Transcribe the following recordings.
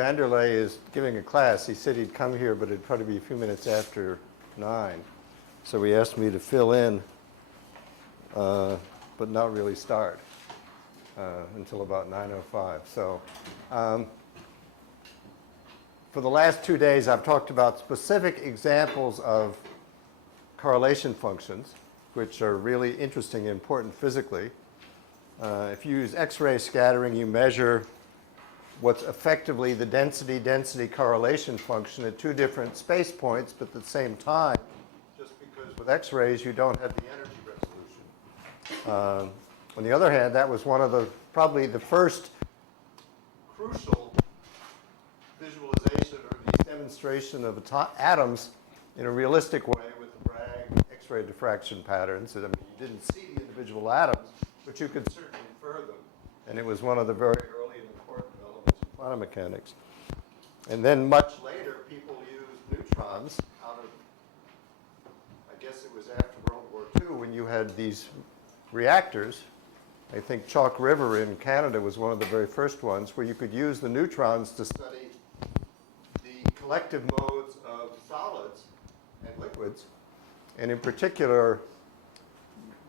Vanderlei is giving a class. He said he'd come here, but it'd probably be a few minutes after 9. So he asked me to fill in, but not really start until about 9:05. So for the last 2 days, I've talked about specific examples of correlation functions, which are really interesting and important physically. If you use X-ray scattering, you measure what's effectively the density-density correlation function at 2 different space points, but at the same time, just because with X-rays you don't have the energy resolution. On the other hand, that was one of the, probably the first crucial visualization or at least demonstration of atoms in a realistic way with the Bragg X-ray diffraction patterns. I mean, you didn't see the individual atoms, but you could certainly infer them. And it was one of the very early and important developments of quantum mechanics. And then much later, people used neutrons out of, I guess it was after World War II, when you had these reactors. I think Chalk River in Canada was one of the very first ones where you could use the neutrons to study the collective modes of solids and liquids. And in particular,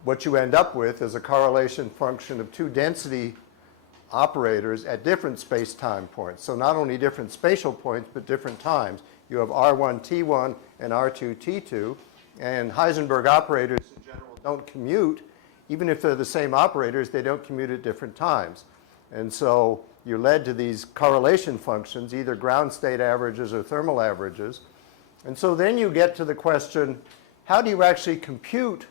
what you end up with is a correlation function of 2 density operators at different space-time points. So not only different spatial points, but different times. You have R1T1 and R2T2, and Heisenberg operators in general don't commute. Even if they're the same operators, they don't commute at different times. And so you're led to these correlation functions, either ground state averages or thermal averages. And so then you get to the question, how do you actually compute,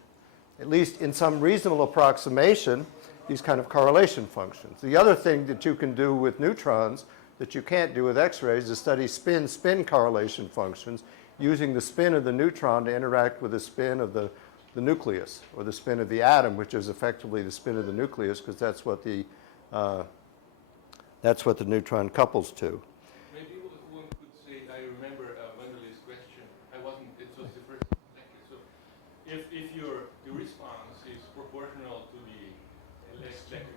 at least in some reasonable approximation, these kind of correlation functions? The other thing that you can do with neutrons that you can't do with X-rays is study spin-spin correlation functions using the spin of the neutron to interact with the spin of the nucleus, or the spin of the atom, which is effectively the spin of the nucleus, because that's what the neutron couples to. Maybe one could say, I remember Vanderlei's question. It was the first lecture. So if the response is proportional to the electric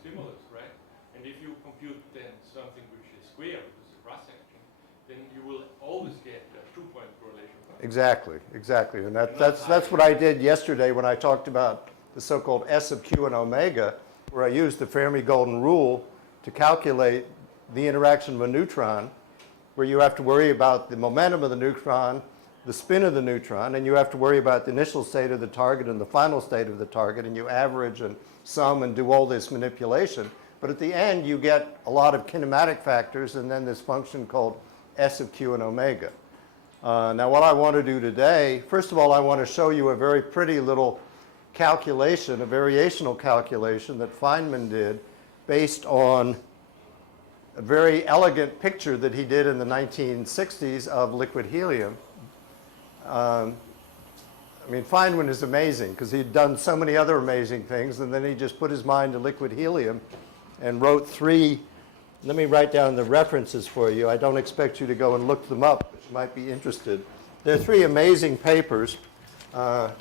stimulus, right? And if you compute then something which is square, which is a cross section, then you will always get a 2-point correlation. Exactly, exactly. And that's what I did yesterday when I talked about the so-called S of Q and omega, where I used the Fermi golden rule to calculate the interaction of a neutron, where you have to worry about the momentum of the neutron, the spin of the neutron, and you have to worry about the initial state of the target and the final state of the target, and you average and sum and do all this manipulation. But at the end, you get a lot of kinematic factors and then this function called S of Q and omega. Now, what I want to do today, first of all, I want to show you a very pretty little calculation, a variational calculation that Feynman did based on a very elegant picture that he did in the 1960s of liquid helium. I mean, Feynman is amazing because he'd done so many other amazing things, and then he just put his mind to liquid helium and wrote 3. Let me write down the references for you. I don't expect you to go and look them up, but you might be interested. There are 3 amazing papers. I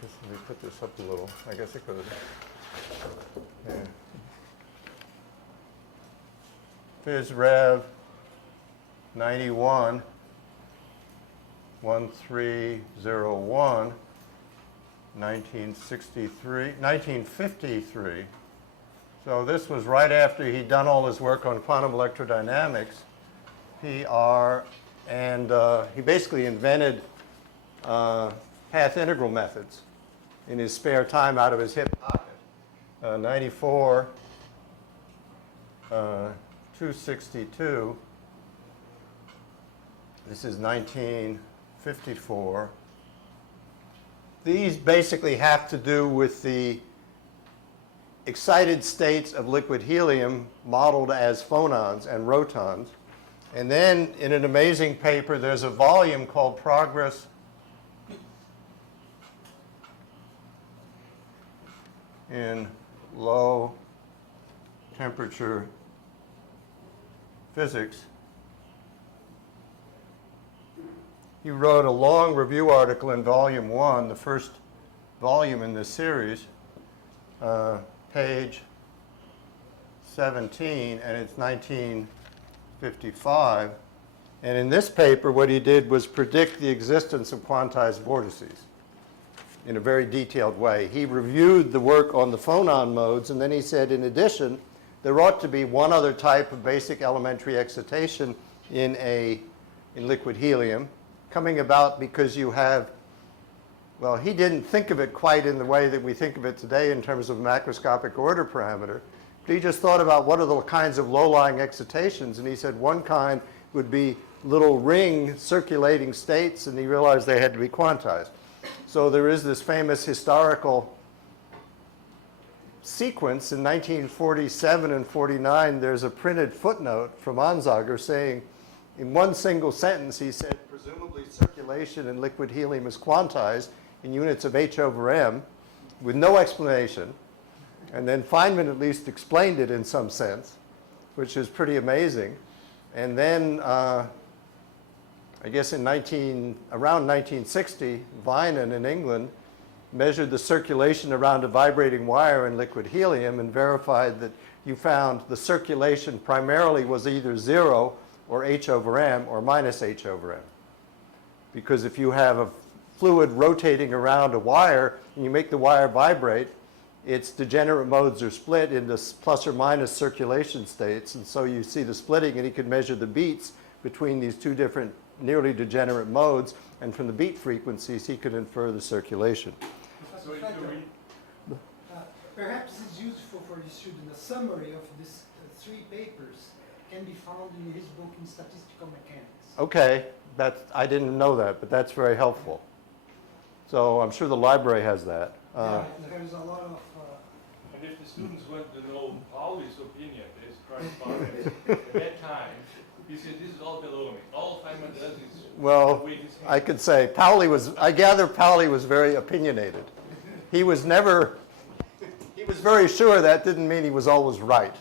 guess let me put this up a little. I guess I could have. Yeah. Phys Rev 91 1301. 1953. So this was right after he'd done all his work on quantum electrodynamics, PR, and he basically invented path integral methods in his spare time out of his hip pocket. 94, 262. This is 1954. These basically have to do with the excited states of liquid helium modeled as phonons and rotons. And then in an amazing paper, there's a volume called Progress in Low Temperature Physics. He wrote a long review article in volume 1, the first volume in this series, page 17, and it's 1955. And in this paper, what he did was predict the existence of quantized vortices in a very detailed way. He reviewed the work on the phonon modes, and then he said, in addition, there ought to be one other type of basic elementary excitation in liquid helium, coming about because you have, well, he didn't think of it quite in the way that we think of it today in terms of macroscopic order parameter, but he just thought about what are the kinds of low-lying excitations, and he said one kind would be little ring circulating states, and he realized they had to be quantized. So there is this famous historical sequence in 1947 and 49. There's a printed footnote from Onsager saying, in one single sentence, he said, presumably circulation in liquid helium is quantized in units of h/m with no explanation. And then Feynman at least explained it in some sense, which is pretty amazing. And then I guess around 1960, Vinan in England measured the circulation around a vibrating wire in liquid helium and verified that you found the circulation primarily was either 0 or h/m or minus h/m. Because if you have a fluid rotating around a wire and you make the wire vibrate, its degenerate modes are split into plus or minus circulation states, and so you see the splitting, and he could measure the beats between these two different nearly degenerate modes, and from the beat frequencies he could infer the circulation. Professor Fetter, perhaps it's useful for the student. A summary of these three papers can be found in his book in statistical mechanics. Okay, I didn't know that, but that's very helpful. So I'm sure the library has that. Yeah, there's a lot of... And if the students want to know Pauli's opinion as correspondent at that time, he said, this is all below me. All Feynman does is Well, wave his hand. I could say I gather Pauli was very opinionated. He was very sure that didn't mean he was always right.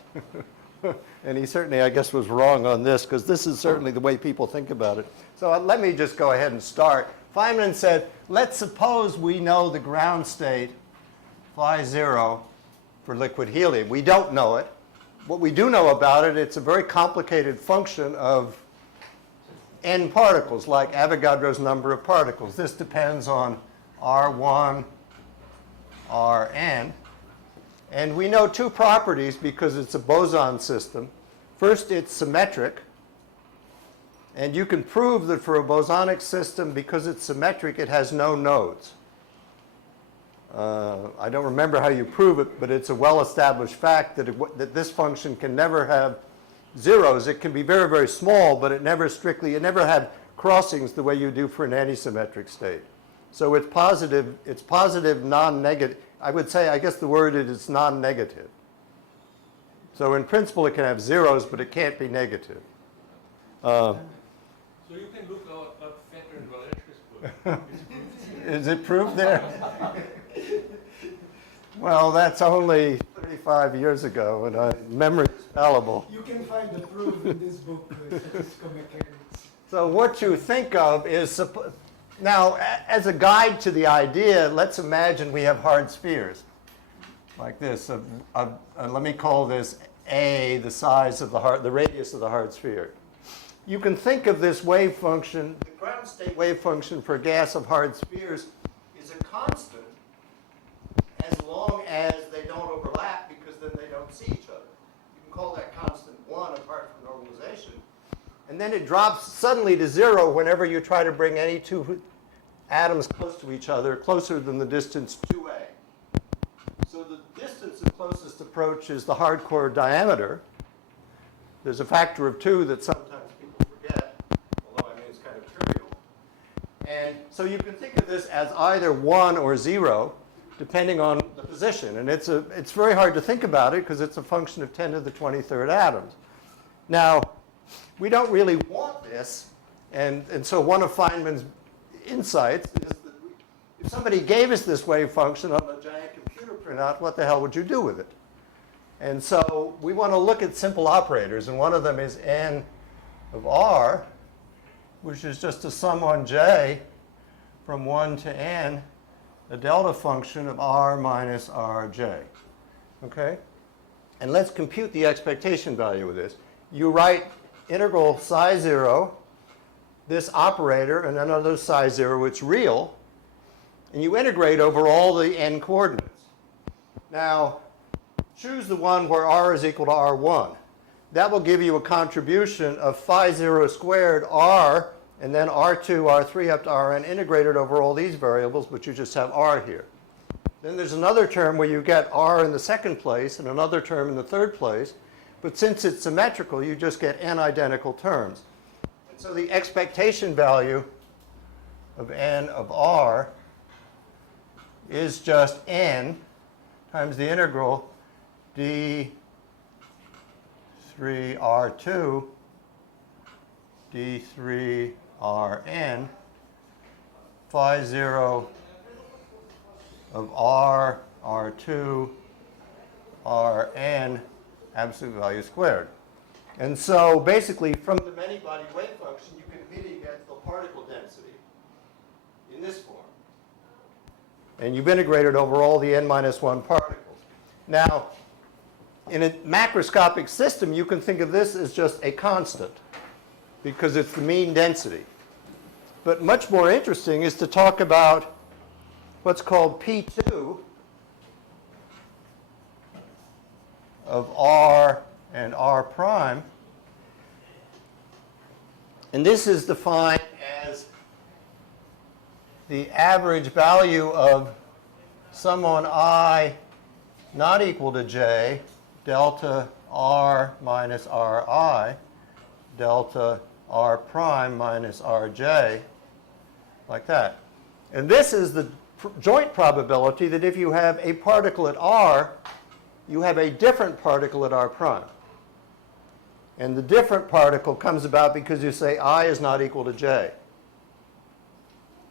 And he certainly, I guess, was wrong on this, because this is certainly the way people think about it. So let me just go ahead and start. Feynman said, let's suppose we know the ground state, phi 0, for liquid helium. We don't know it. What we do know about it, it's a very complicated function of n particles, like Avogadro's number of particles. This depends on R1, Rn. And we know two properties because it's a boson system. First, it's symmetric. And you can prove that for a bosonic system, because it's symmetric, it has no nodes. I don't remember how you prove it, but it's a well-established fact that this function can never have zeros. It can be very, very small, but it never had crossings the way you do for an antisymmetric state. So it's positive non-negative. I would say, I guess the word is non-negative. So in principle, it can have zeros, but it can't be negative. So you can look up Fetter and Valesky's book. Is it proved there? Well, that's only 35 years ago, and memory is fallible. You can find the proof in this book, Statistical Mechanics. So what you think of is, now, as a guide to the idea, let's imagine we have hard spheres, like this. Let me call this A, the size of the radius of the hard sphere. You can think of this wave function, the ground state wave function for gas of hard spheres is a constant as long as they don't overlap, because then they don't see each other. You can call that constant 1 apart from normalization. And then it drops suddenly to 0 whenever you try to bring any two atoms close to each other, closer than the distance 2a. So the distance of closest approach is the hardcore diameter. There's a factor of 2 that sometimes people forget, although I mean it's kind of trivial. And so you can think of this as either 1 or 0, depending on the position. And it's very hard to think about it because it's a function of 10 to the 23rd atoms. Now, we don't really want this, and so one of Feynman's insights is that if somebody gave us this wave function on a giant computer printout, what the hell would you do with it? And so we want to look at simple operators, and one of them is n of r, which is just a sum on j from 1 to n, a delta function of r minus rj. Okay? And let's compute the expectation value of this. You write integral psi 0, this operator, and another psi 0, which is real, and you integrate over all the n coordinates. Now, choose the one where r is equal to r1. That will give you a contribution of phi 0 squared r, and then r2, r3 up to rn integrated over all these variables, but you just have r here. Then there's another term where you get r in the second place and another term in the third place. But since it's symmetrical, you just get n identical terms. And so the expectation value of n of r is just n times the integral d3r2 d3rn phi 0 of r, r2, rn, absolute value squared. And so basically from the many-body wave function, you can immediately get the particle density in this form. And you've integrated over all the n-1 particles. Now, in a macroscopic system, you can think of this as just a constant because it's the mean density. But much more interesting is to talk about what's called P2 of r and r prime. And this is defined as the average value of sum on I not equal to j, delta r minus ri, delta r prime minus rj, like that. And this is the joint probability that if you have a particle at r, you have a different particle at r prime. And the different particle comes about because you say I is not equal to j.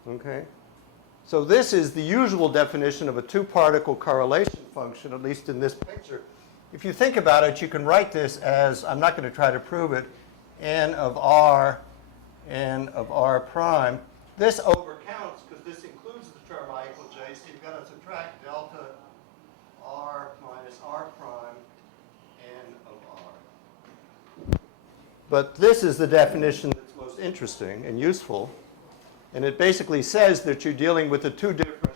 Okay? So this is the usual definition of a two-particle correlation function, at least in this picture. If you think about it, you can write this as, I'm not going to try to prove it, n of r prime. This overcounts because this includes the term I equal j, so you've got to subtract delta r minus r prime n of r. But this is the definition that's most interesting and useful. And it basically says that you're dealing with the two different,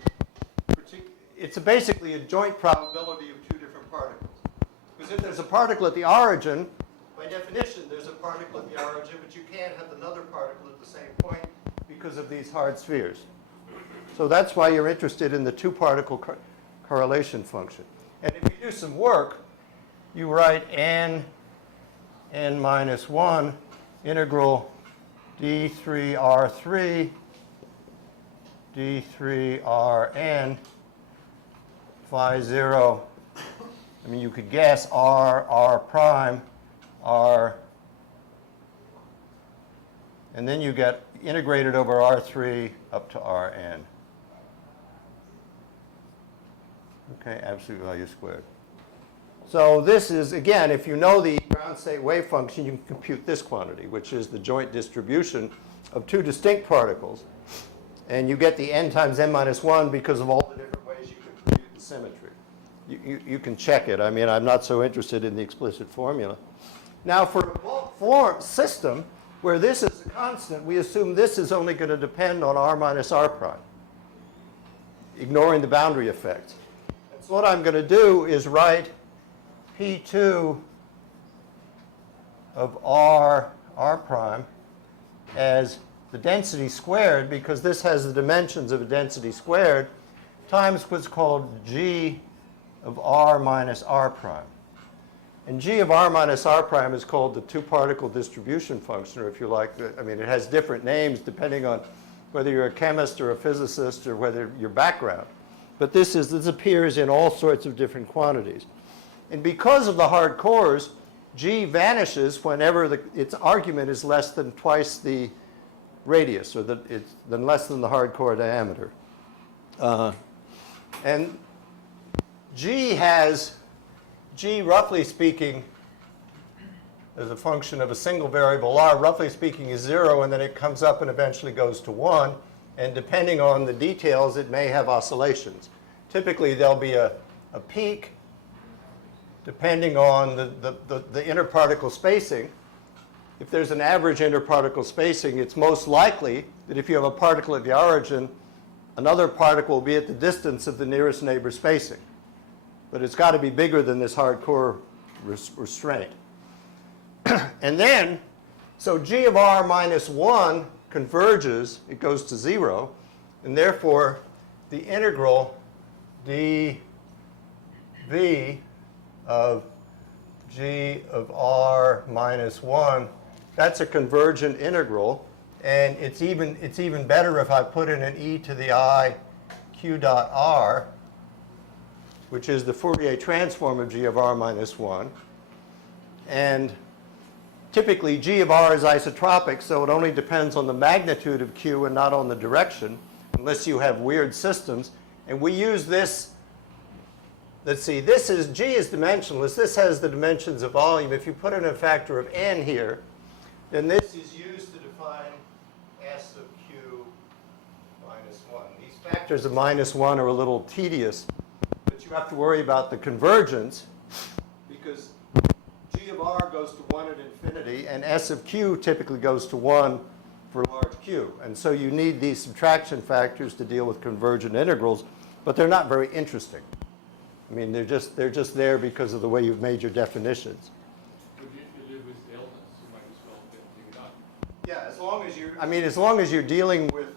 it's basically a joint probability of two different particles. Because if there's a particle at the origin, by definition, there's a particle at the origin, but you can't have another particle at the same point because of these hard spheres. So that's why you're interested in the two-particle correlation function. And if you do some work, you write n minus 1 integral d3r3 d3rn phi 0. I mean, you could guess r prime, r, and then you get integrated over r3 up to rn. Okay, absolute value squared. So this is, again, if you know the ground state wave function, you can compute this quantity, which is the joint distribution of two distinct particles. And you get the n times n minus 1 because of all the different ways you can compute the symmetry. You can check it. I mean, I'm not so interested in the explicit formula. Now, for a bulk form system where this is a constant, we assume this is only going to depend on r minus r prime, ignoring the boundary effects. And so what I'm going to do is write P2 of r prime as the density squared, because this has the dimensions of a density squared, times what's called g of r minus r prime. And g of r minus r prime is called the two-particle distribution function, or if you like, I mean, it has different names depending on whether you're a chemist or a physicist or whether your background. But this appears in all sorts of different quantities. And because of the hard cores, g vanishes whenever its argument is less than twice the radius, or than less than the hard core diameter. And g, roughly speaking, as a function of a single variable r, roughly speaking is 0, and then it comes up and eventually goes to 1. And depending on the details, it may have oscillations. Typically, there'll be a peak depending on the interparticle spacing. If there's an average interparticle spacing, it's most likely that if you have a particle at the origin, another particle will be at the distance of the nearest neighbor spacing. But it's got to be bigger than this hardcore restraint. And then, so g of r minus 1 converges, it goes to 0, and therefore the integral dv of g of r minus 1, that's a convergent integral, and it's even better if I put in an e to the I q dot r, which is the Fourier transform of g of r minus 1. And typically g of r is isotropic, so it only depends on the magnitude of q and not on the direction, unless you have weird systems. And we use this. Let's see, this is, g is dimensionless. This has the dimensions of volume. If you put in a factor of n here, then this is used to define s of q minus 1. These factors of minus 1 are a little tedious, but you have to worry about the convergence, because g of r goes to 1 at infinity, and s of q typically goes to 1 for large q. And so you need these subtraction factors to deal with convergent integrals, but they're not very interesting. I mean, they're just there because of the way you've made your definitions. But if you live with deltas, you might as well take it out. Yeah, as long as you're, I mean, as long as you're dealing with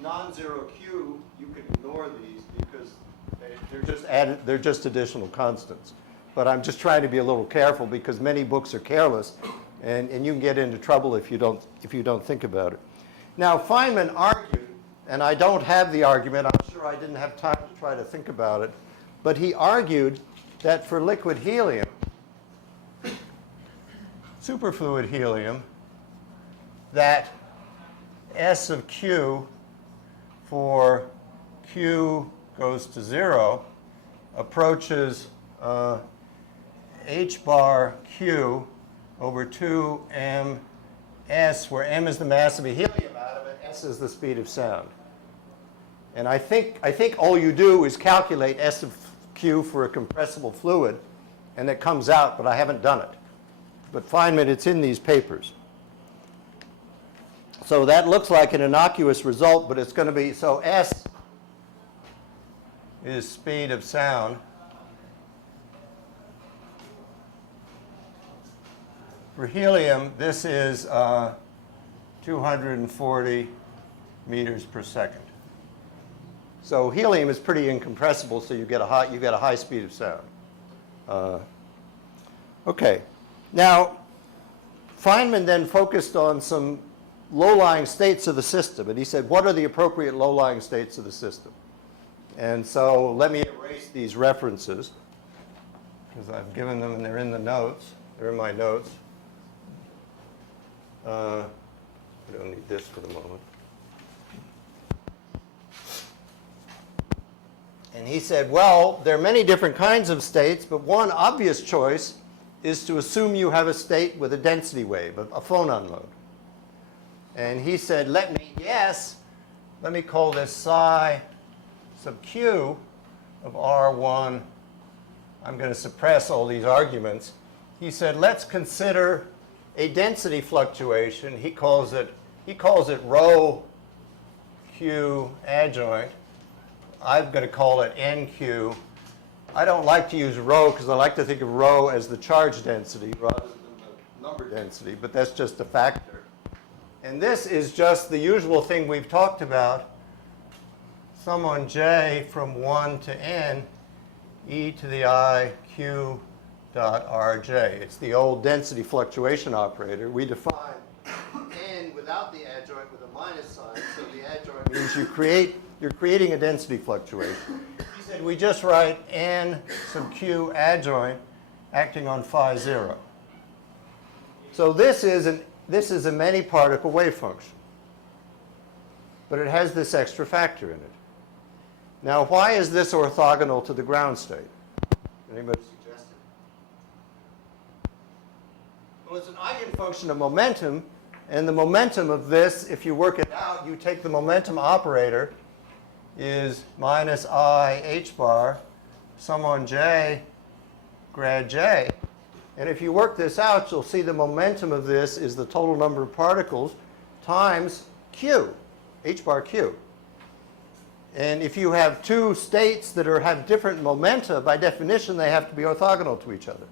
non-zero q, you can ignore these because they're just added, they're just additional constants. But I'm just trying to be a little careful because many books are careless, and you can get into trouble if you don't think about it. Now, Feynman argued, and I don't have the argument. I'm sure I didn't have time to try to think about it. But he argued that for liquid helium, superfluid helium, that S of Q for Q goes to 0 approaches H bar Q over 2 ms, where m is the mass of a helium atom and s is the speed of sound. And I think all you do is calculate S of Q for a compressible fluid, and it comes out, but I haven't done it. But Feynman, it's in these papers. So that looks like an innocuous result, but it's going to be, so S is speed of sound. For helium, this is 240 meters per second. So helium is pretty incompressible, so you get a high speed of sound. Okay. Now, Feynman then focused on some low-lying states of the system, and he said, what are the appropriate low-lying states of the system? And so let me erase these references, because I've given them and they're in the notes. They're in my notes. I don't need this for the moment. And he said, well, there are many different kinds of states, but one obvious choice is to assume you have a state with a density wave, a phonon mode. And he said, let me call this psi sub q of R1. I'm going to suppress all these arguments. He said, let's consider a density fluctuation. He calls it rho q adjoint. I'm going to call it NQ. I don't like to use rho because I like to think of rho as the charge density rather than the number density, but that's just a factor. And this is just the usual thing we've talked about. Sum on j from 1 to n, e to the I q dot rj. It's the old density fluctuation operator. We define n without the adjoint with a minus sign, so the adjoint means you're creating a density fluctuation. He said we just write n sub q adjoint acting on phi 0. So this is a many-particle wave function, but it has this extra factor in it. Now, why is this orthogonal to the ground state? Anybody suggest it? Well, it's an eigenfunction of momentum, and the momentum of this, if you work it out, you take the momentum operator is minus I h bar, sum on j grad J. And if you work this out, you'll see the momentum of this is the total number of particles times Q, h bar Q. And if you have two states that have different momenta, by definition, they have to be orthogonal to each other.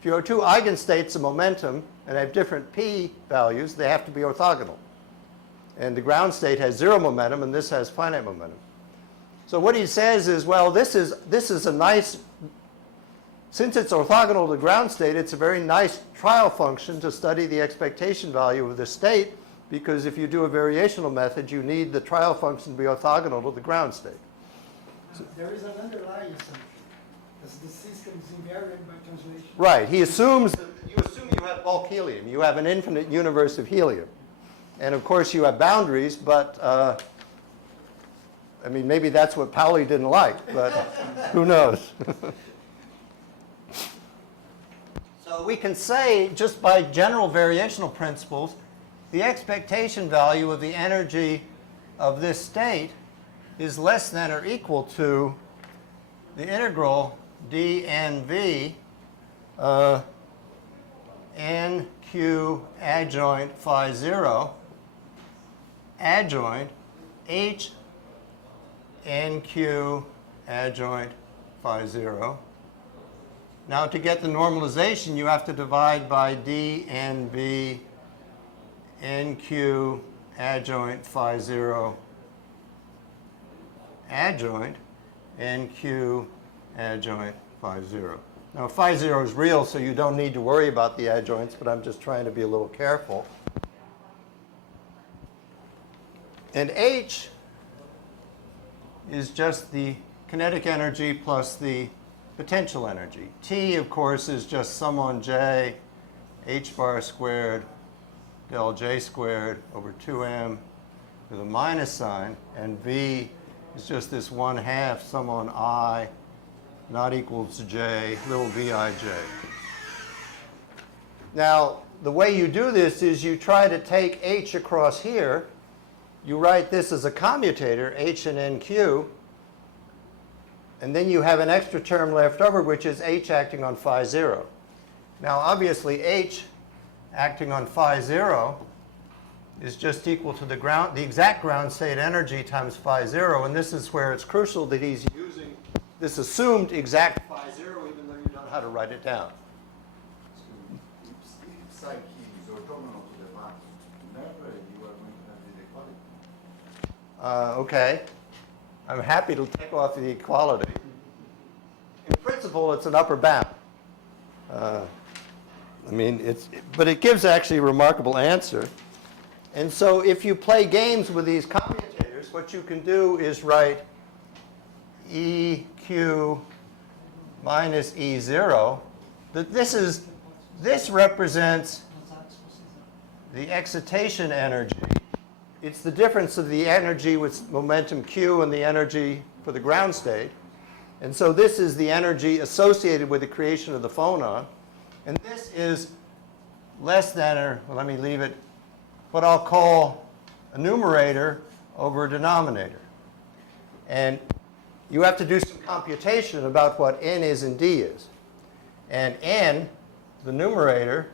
If you have two eigenstates of momentum and have different p values, they have to be orthogonal. And the ground state has zero momentum, and this has finite momentum. So what he says is, well, this is a nice, since it's orthogonal to the ground state, it's a very nice trial function to study the expectation value of the state, because if you do a variational method, you need the trial function to be orthogonal to the ground state. There is an underlying assumption, because the system is invariant by translation. Right. He assumes that you have bulk helium. You have an infinite universe of helium. And of course, you have boundaries, but I mean, maybe that's what Pauli didn't like, but who knows? So we can say, just by general variational principles, the expectation value of the energy of this state is less than or equal to the integral dNV nq adjoint phi 0 adjoint h nq adjoint phi 0. Now, to get the normalization, you have to divide by dNV nq adjoint phi 0 adjoint nq adjoint phi 0. Now, phi 0 is real, so you don't need to worry about the adjoints, but I'm just trying to be a little careful. And h is just the kinetic energy plus the potential energy. T, of course, is just sum on j, h bar squared, del j squared over 2m with a minus sign, and v is just this 1/2 sum on I not equal to j, little vij. Now, the way you do this is you try to take h across here. You write this as a commutator, h and nq, and then you have an extra term left over, which is h acting on phi 0. Now, obviously, h acting on phi 0 is just equal to the exact ground state energy times phi 0, and this is where it's crucial that he's using this assumed exact phi 0, even though you don't know how to write it down. If psi key is orthogonal to the mass, never you are going to have the equality. Okay. I'm happy to take off the equality. In principle, it's an upper bound. I mean, but it gives actually a remarkable answer. And so if you play games with these commutators, what you can do is write EQ minus E0. This represents the excitation energy. It's the difference of the energy with momentum Q and the energy for the ground state. And so this is the energy associated with the creation of the phonon. And this is less than, or well, let me leave it, what I'll call a numerator over a denominator. And you have to do some computation about what n is and d is. And n, the numerator,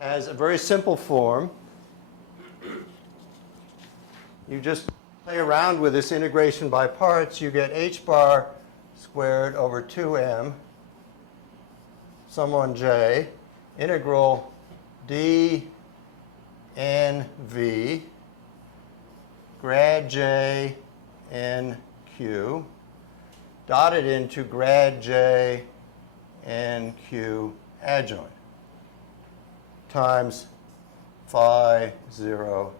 has a very simple form. You just play around with this integration by parts. You get h bar squared over 2m, sum on j, integral d n v, grad j n q, dotted into grad j n q adjoint, times phi 0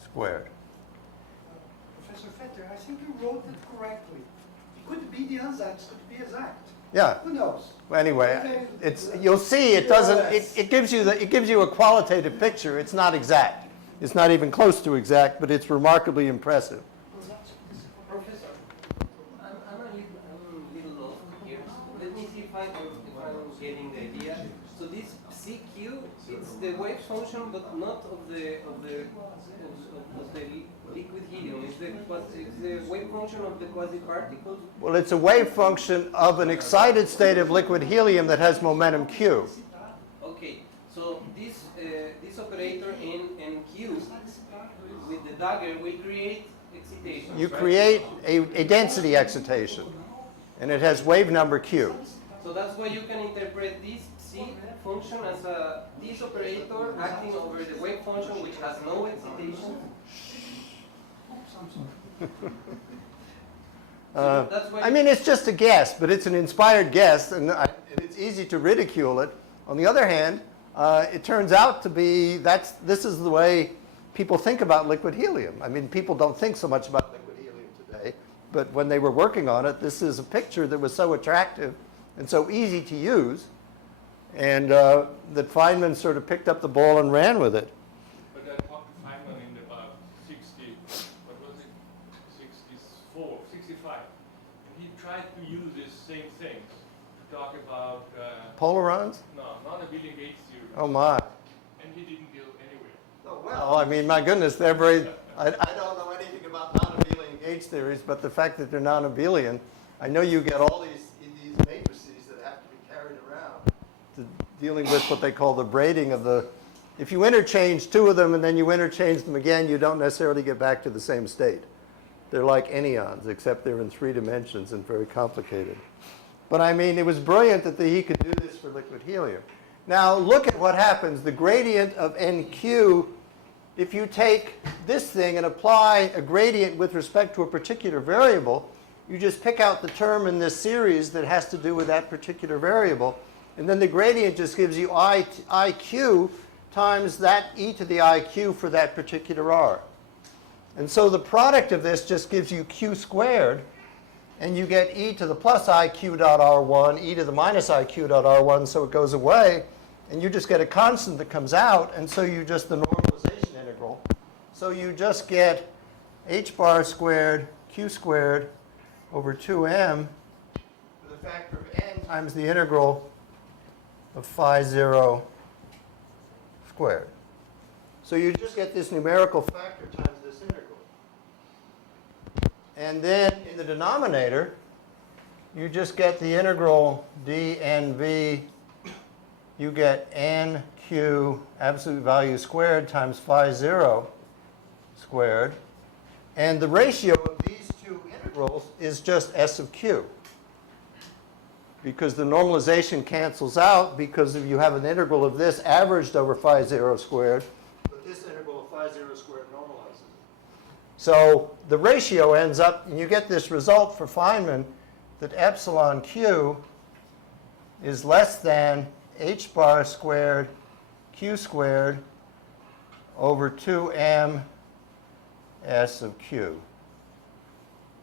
squared. Professor Fetter, I think you wrote it correctly. It could be the ansatz, could be exact. Yeah. Who knows? Well, anyway, you'll see it doesn't. It gives you a qualitative picture. It's not exact. It's not even close to exact, but it's remarkably impressive. Professor. I'm a little lost here. Let me see if I'm getting the idea. So this CQ, it's the wave function, but not of the liquid helium. It's the wave function of the quasi-particles. Well, it's a wave function of an excited state of liquid helium that has momentum q. Okay, so this operator in Q with the dagger will create excitation. You right? create a density excitation, and it has wave number q. So that's why you can interpret this C function as this operator acting over the wave function which has no excitation. That's why I mean, it's just a guess, but it's an inspired guess, and it's easy to ridicule it. On the other hand, it turns out to be this is the way people think about liquid helium. I mean, people don't think so much about liquid helium today, but when they were working on it, this is a picture that was so attractive and so easy to use, and that Feynman sort of picked up the ball and ran with it. But I talked to Feynman in about 60, what was it, 64, 65. And he tried to use these same things to talk about, Polarons? no, not a Billion Gates theory. Oh my. And he didn't go anywhere. Oh, well, I mean, my goodness, they're very, I don't know anything about non-abelian gauge theories, but the fact that they're non-abelian, I know you get all these matrices that have to be carried around to dealing with what they call the braiding of the, if you interchange two of them and then you interchange them again, you don't necessarily get back to the same state. They're like anyons, except they're in 3 dimensions and very complicated. But I mean, it was brilliant that he could do this for liquid helium. Now, look at what happens. The gradient of NQ, if you take this thing and apply a gradient with respect to a particular variable, you just pick out the term in this series that has to do with that particular variable, and then the gradient just gives you IQ times that e to the IQ for that particular r. And so the product of this just gives you q squared, and you get e to the plus IQ dot r1, e to the minus IQ dot r1, so it goes away, and you just get a constant that comes out, and so you just the normalization integral. So you just get h bar squared q squared over 2m with a factor of n times the integral of phi 0 squared. So you just get this numerical factor times this integral. And then in the denominator, you just get the integral dnv. You get nq absolute value squared times phi 0 squared. And the ratio of these two integrals is just s of q. Because the normalization cancels out because if you have an integral of this averaged over phi 0 squared, but this integral of phi 0 squared normalizes it. So the ratio ends up, and you get this result for Feynman that epsilon q is less than h bar squared q squared over 2m s of q.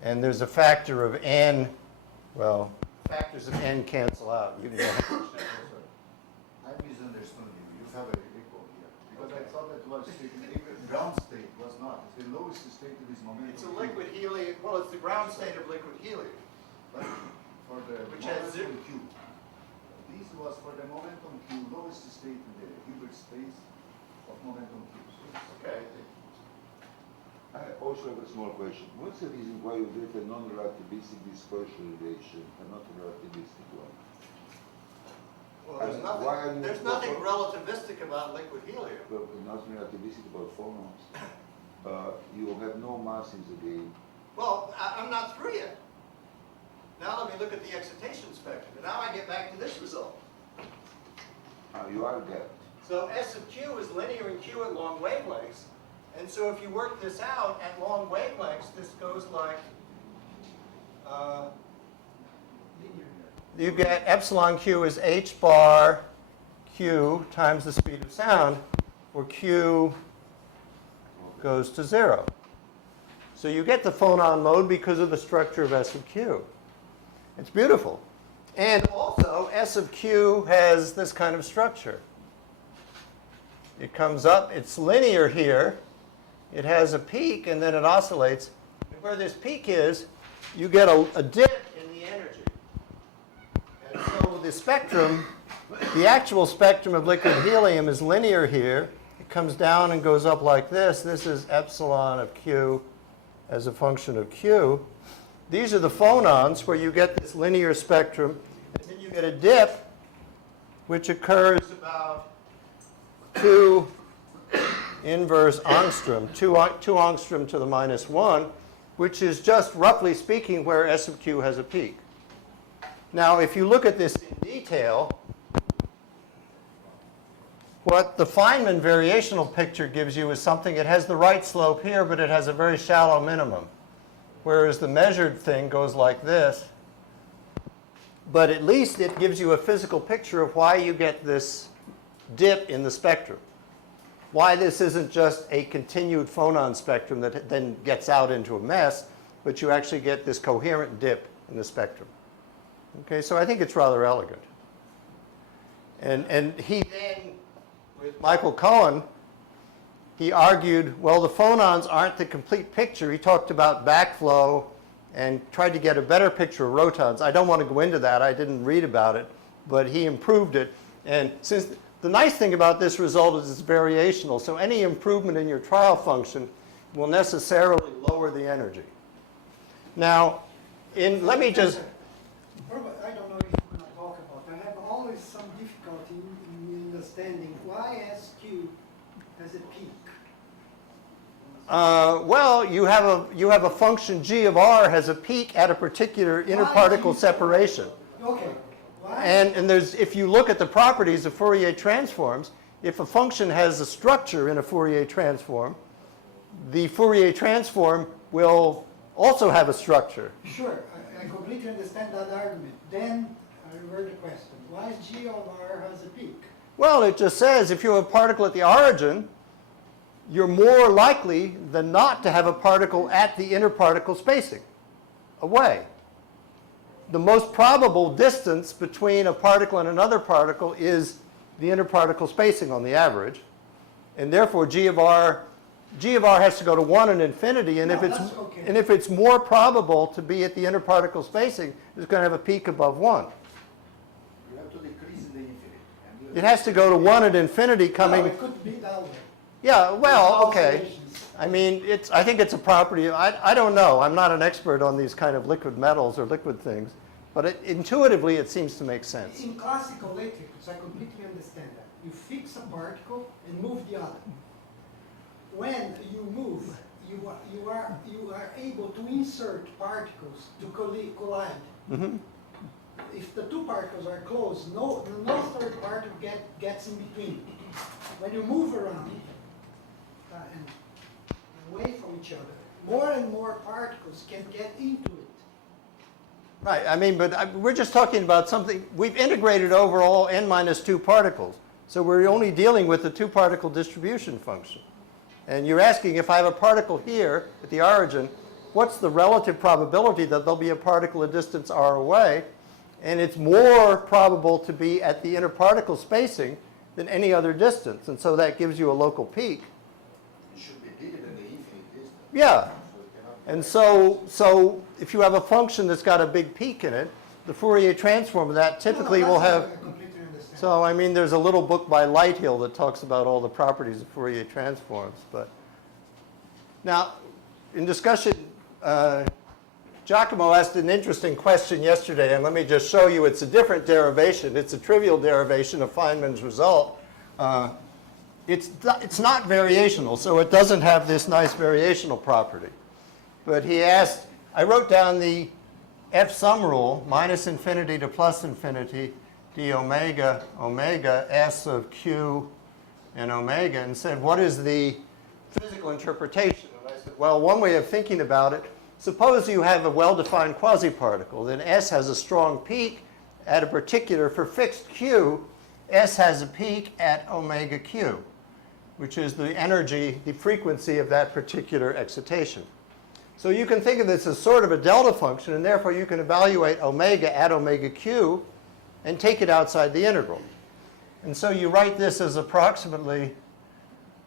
And there's a factor of n, well, factors of n cancel out. You can go ahead. I misunderstood you. You have a equal here. Because I thought that was ground state was not. It's the lowest state of this momentum. It's a liquid helium, well, it's the ground state of liquid helium. But for the Which has momentum Q. This was for the momentum Q, lowest state in the Hilbert space of momentum Q. Okay. I also have a small question. What's the reason why you get a non-relativistic dispersion relation and not a relativistic one? Well, Why are you- there's nothing relativistic about liquid helium. But nothing relativistic about phonons. You have no masses again. Well, I'm not through yet. Now let me look at the excitation spectrum. And now I get back to this result. You are gapped. So S of Q is linear in Q at long wavelengths. And so if you work this out at long wavelengths, this goes like, you get epsilon Q is h bar Q times the speed of sound, where Q goes to 0. So you get the phonon mode because of the structure of S of Q. It's beautiful. And also, S of Q has this kind of structure. It comes up, it's linear here. It has a peak, and then it oscillates. And where this peak is, you get a dip in the energy. And so the spectrum the actual spectrum of liquid helium is linear here. It comes down and goes up like this. This is epsilon of Q as a function of Q. These are the phonons where you get this linear spectrum. And then you get a dip, which occurs about 2 inverse angstrom, 2 angstrom to the minus 1, which is just roughly speaking where S sub Q has a peak. Now, if you look at this in detail, what the Feynman variational picture gives you is something, it has the right slope here, but it has a very shallow minimum. Whereas the measured thing goes like this. But at least it gives you a physical picture of why you get this dip in the spectrum. Why this isn't just a continued phonon spectrum that then gets out into a mess, but you actually get this coherent dip in the spectrum. Okay, so I think it's rather elegant. And he then, with Michael Cohen, he argued, well, the phonons aren't the complete picture. He talked about backflow and tried to get a better picture of rotons. I don't want to go into that. I didn't read about it, but he improved it. And since the nice thing about this result is it's variational, so any improvement in your trial function will necessarily lower the energy. Now, let me just... I don't know if you're going to talk about it. I have always some difficulty in understanding why SQ has a peak. Well, you have a function g of r has a peak at a particular interparticle separation. Okay. Why? And there's, if you look at the properties of Fourier transforms, if a function has a structure in a Fourier transform, the Fourier transform will also have a structure. Sure, I completely understand that argument. Then I revert the question. Why G of R has a peak? Well, it just says if you have a particle at the origin, you're more likely than not to have a particle at the interparticle spacing, away. The most probable distance between a particle and another particle is the interparticle spacing on the average. And therefore, G of R has to go to 1 and infinity. And, if it's more probable to be at the interparticle spacing, it's going to have a peak above 1. You have to decrease the infinity. It has to go to 1 and infinity coming... No, it could be down there. Yeah, well, okay. I mean, I think it's a property. I don't know. I'm not an expert on these kind of liquid metals or liquid things. But intuitively, it seems to make sense. In classical electrics, I completely understand that. You fix a particle and move the other. When you move, you are able to insert particles to collide. Mm-hmm. If the two particles are close, no third particle gets in between. When you move around and away from each other, more and more particles can get into it. Right. I mean, but we're just talking about something. We've integrated over all n minus 2 particles. So we're only dealing with the 2-particle distribution function. And you're asking, if I have a particle here at the origin, what's the relative probability that there'll be a particle a distance r away? And it's more probable to be at the interparticle spacing than any other distance. And so that gives you a local peak. It should be bigger than the infinite distance. Yeah. And so if you have a function that's got a big peak in it, the Fourier transform of that typically will have... I completely understand. So, I mean, there's a little book by Lighthill that talks about all the properties of Fourier transforms. But now, in discussion, Giacomo asked an interesting question yesterday, and let me just show you. It's a different derivation. It's a trivial derivation of Feynman's result. It's not variational, so it doesn't have this nice variational property. But he asked, I wrote down the F sum rule, minus infinity to plus infinity, d omega, omega, S of Q and omega, and said, what is the physical interpretation? And I said, well, one way of thinking about it, suppose you have a well-defined quasi-particle. Then S has a strong peak at a particular, for fixed Q, S has a peak at omega Q, which is the energy, the frequency of that particular excitation. So you can think of this as sort of a delta function, and therefore you can evaluate omega at omega Q and take it outside the integral. And so you write this as approximately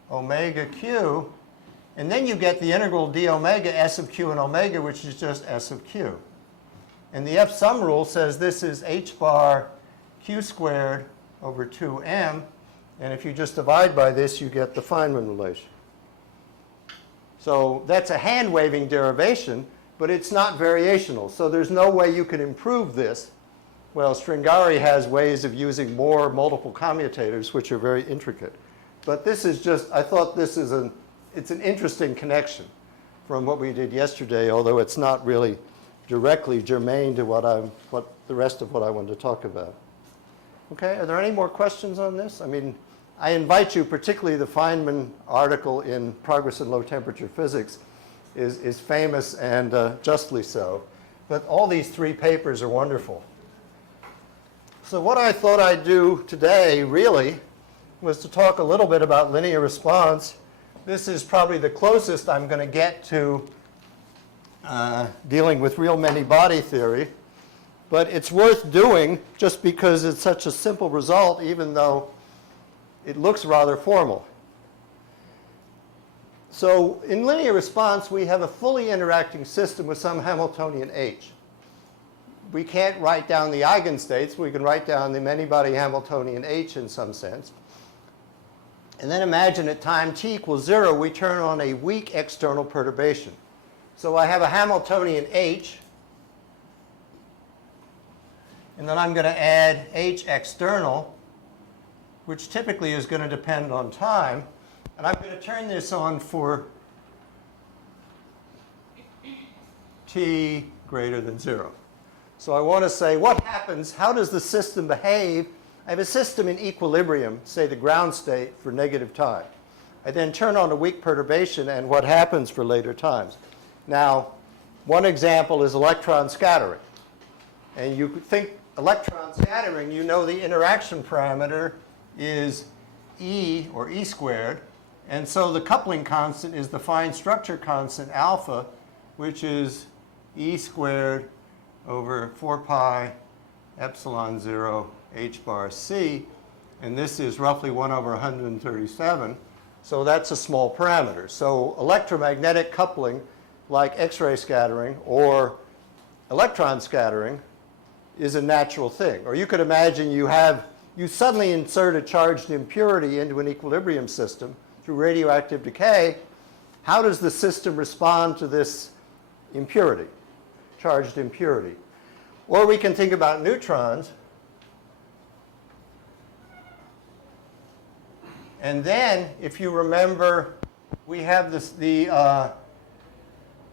omega Q, and then you get the integral d omega S of Q and omega, which is just S of Q. And the F sum rule says this is h bar Q squared over 2m. And if you just divide by this, you get the Feynman relation. So that's a hand-waving derivation, but it's not variational. So there's no way you could improve this. Well, Stringari has ways of using more multiple commutators, which are very intricate. But this is just, I thought this is it's an interesting connection from what we did yesterday, although it's not really directly germane to what the rest of what I wanted to talk about. Okay, are there any more questions on this? I mean, I invite you, particularly the Feynman article in Progress in Low Temperature Physics is famous and justly so. But all these three papers are wonderful. So what I thought I'd do today, really, was to talk a little bit about linear response. This is probably the closest I'm going to get to dealing with real many-body theory. But it's worth doing just because it's such a simple result, even though it looks rather formal. So in linear response, we have a fully interacting system with some Hamiltonian H. We can't write down the eigenstates. We can write down the many-body Hamiltonian H in some sense. And then imagine at time t equals 0, we turn on a weak external perturbation. So I have a Hamiltonian H. And then I'm going to add H external, which typically is going to depend on time. And I'm going to turn this on for t greater than 0. So I want to say, what happens? How does the system behave? I have a system in equilibrium, say the ground state, for negative time. I then turn on a weak perturbation, and what happens for later times? Now, one example is electron scattering. And you could think electron scattering, you know the interaction parameter is E, or E squared. And so the coupling constant is the fine structure constant alpha, which is E squared over 4 pi epsilon 0 h bar c. And this is roughly 1 over 137. So that's a small parameter. So electromagnetic coupling, like X-ray scattering or electron scattering, is a natural thing. Or you could imagine you suddenly insert a charged impurity into an equilibrium system through radioactive decay. How does the system respond to this impurity, charged impurity? Or we can think about neutrons. And then, if you remember, we have this, the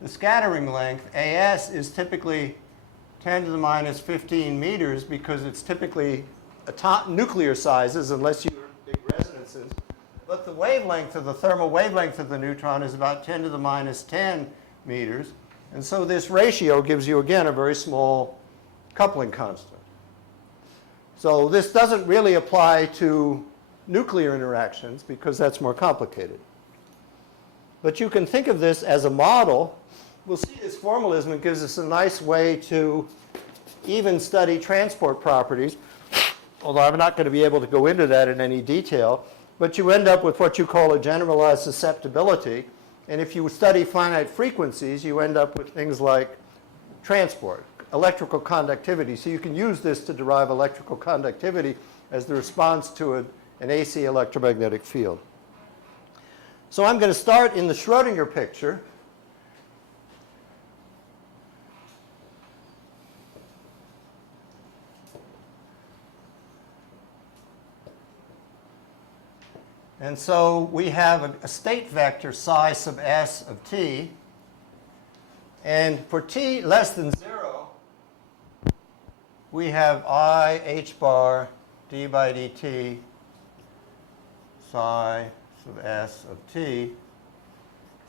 scattering length, AS, is typically 10 to the minus 15 meters because it's typically nuclear sizes unless you have big resonances. But the wavelength of the thermal wavelength of the neutron is about 10 to the minus 10 meters. And so this ratio gives you, again, a very small coupling constant. So this doesn't really apply to nuclear interactions because that's more complicated. But you can think of this as a model. We'll see this formalism. It gives us a nice way to even study transport properties, although I'm not going to be able to go into that in any detail. But you end up with what you call a generalized susceptibility. And if you study finite frequencies, you end up with things like transport, electrical conductivity. So you can use this to derive electrical conductivity as the response to an AC electromagnetic field. So I'm going to start in the Schrödinger picture. And so we have a state vector psi sub s of t. And for t less than 0, we have I h bar d by dt psi sub s of t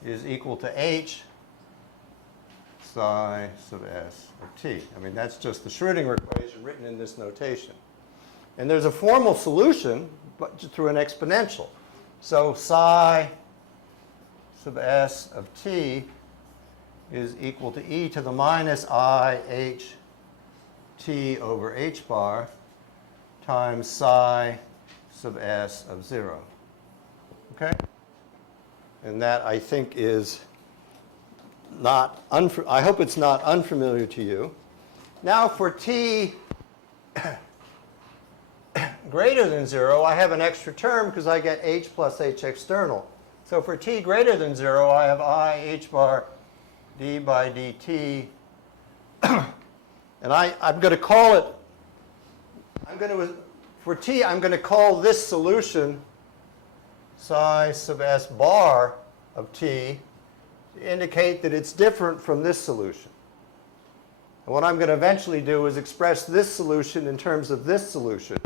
is equal to h psi sub s of t. I mean, that's just the Schrödinger equation written in this notation. And there's a formal solution but through an exponential. So psi sub s of t is equal to e to the minus I h t over h bar times psi sub s of 0. Okay? And that, I think, is not, I hope it's not unfamiliar to you. Now for t greater than 0, I have an extra term because I get h plus h external. So for t greater than 0, I have I h bar d by dt. And I'm going to call it, for t, I'm going to call this solution psi sub s bar of t to indicate that it's different from this solution. And what I'm going to eventually do is express this solution in terms of this solution.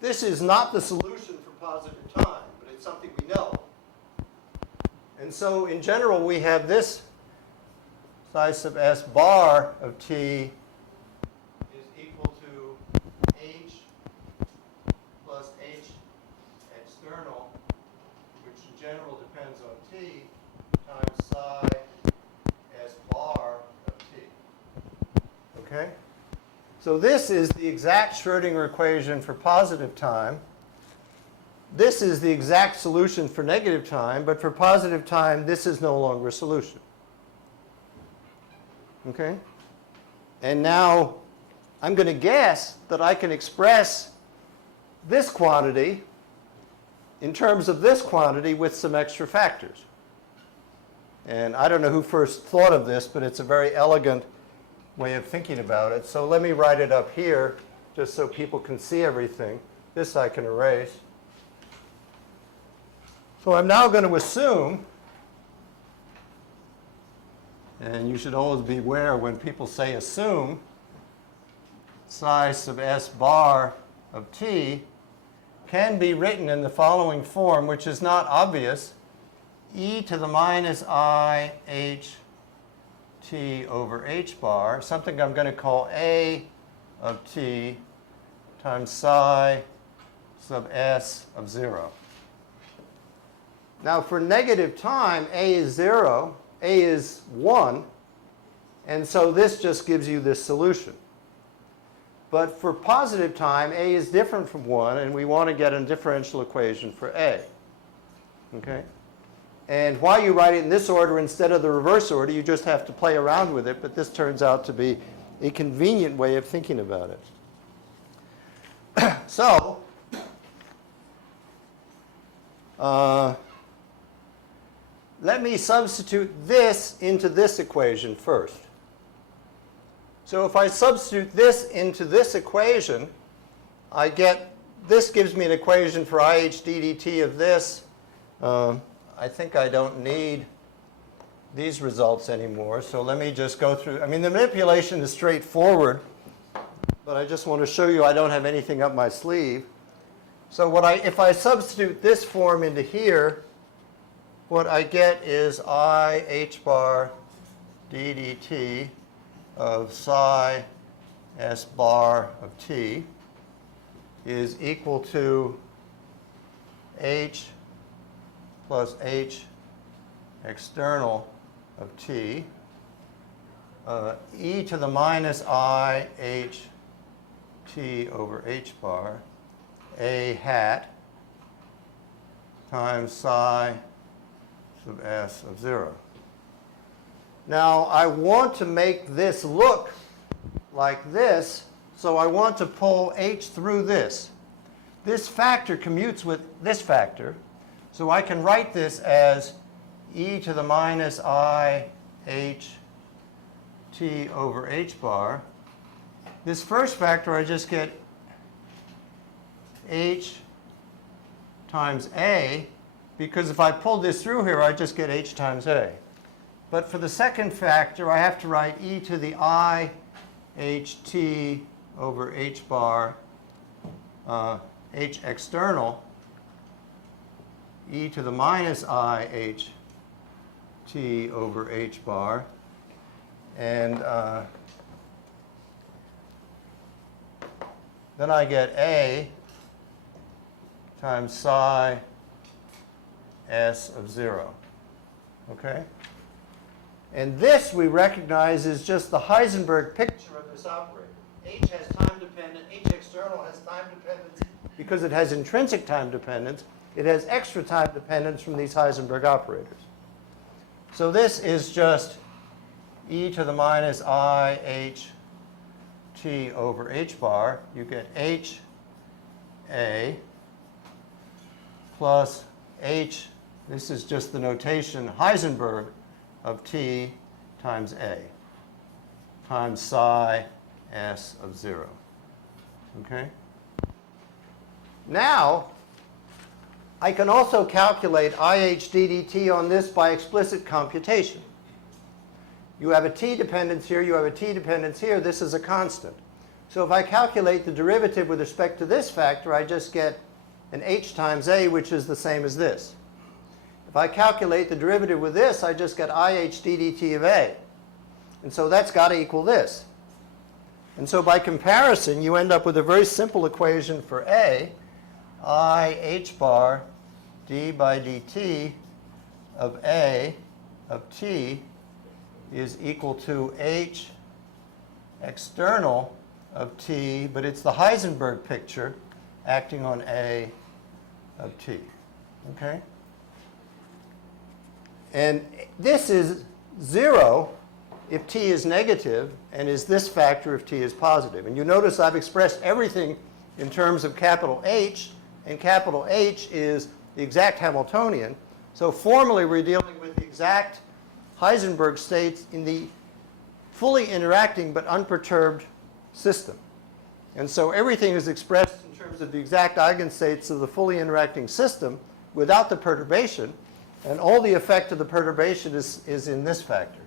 This is not the solution for positive time, but it's something we know. And so in general, we have this psi sub s bar of t is equal to h plus h external, which in general depends on t, times psi s bar of t. Okay? So this is the exact Schrödinger equation for positive time. This is the exact solution for negative time, but for positive time, this is no longer a solution. Okay? And now I'm going to guess that I can express this quantity in terms of this quantity with some extra factors. And I don't know who first thought of this, but it's a very elegant way of thinking about it. So let me write it up here just so people can see everything. This I can erase. So I'm now going to assume, and you should always beware when people say assume, psi sub s bar of t can be written in the following form, which is not obvious: e to the minus I h t over h bar, something I'm going to call a of t times psi sub s of 0. Now for negative time, a is 0, a is 1, and so this just gives you this solution. But for positive time, a is different from 1, and we want to get a differential equation for a. Okay? And why you write it in this order instead of the reverse order, you just have to play around with it, but this turns out to be a convenient way of thinking about it. So, let me substitute this into this equation first. So if I substitute this into this equation, I get, this gives me an equation for IH ddt of this. I think I don't need these results anymore, so let me just go through. I mean, the manipulation is straightforward, but I just want to show you I don't have anything up my sleeve. So if I substitute this form into here, what I get is I h bar d dt of psi s bar of t is equal to h plus h external of t, e to the minus I h t over h bar, a hat times psi sub s of 0. Now I want to make this look like this, so I want to pull h through this. This factor commutes with this factor, so I can write this as e to the minus I h t over h bar. This first factor, I just get h times a, because if I pull this through here, I just get h times a. But for the second factor, I have to write e to the I h t over h bar, h external, e to the minus I h t over h bar, and then I get a times psi s of 0. Okay? And this we recognize is just the Heisenberg picture of this operator. H has time dependent, H external has time dependence because it has intrinsic time dependence. It has extra time dependence from these Heisenberg operators. So this is just e to the minus I h t over h bar. You get h A plus h, this is just the notation, Heisenberg of t times A times psi s of 0. Okay? Now, I can also calculate IH ddt on this by explicit computation. You have a t dependence here, you have a t dependence here, this is a constant. So if I calculate the derivative with respect to this factor, I just get an h times A, which is the same as this. If I calculate the derivative with this, I just get IH ddt of A. And so that's got to equal this. And so by comparison, you end up with a very simple equation for A, I h bar d by dt of A of t is equal to h external of t, but it's the Heisenberg picture acting on A of t. Okay? And this is 0 if t is negative, and is this factor if t is positive. And you notice I've expressed everything in terms of capital H, and capital H is the exact Hamiltonian. So formally, we're dealing with the exact Heisenberg states in the fully interacting but unperturbed system. And so everything is expressed in terms of the exact eigenstates of the fully interacting system without the perturbation, and all the effect of the perturbation is in this factor.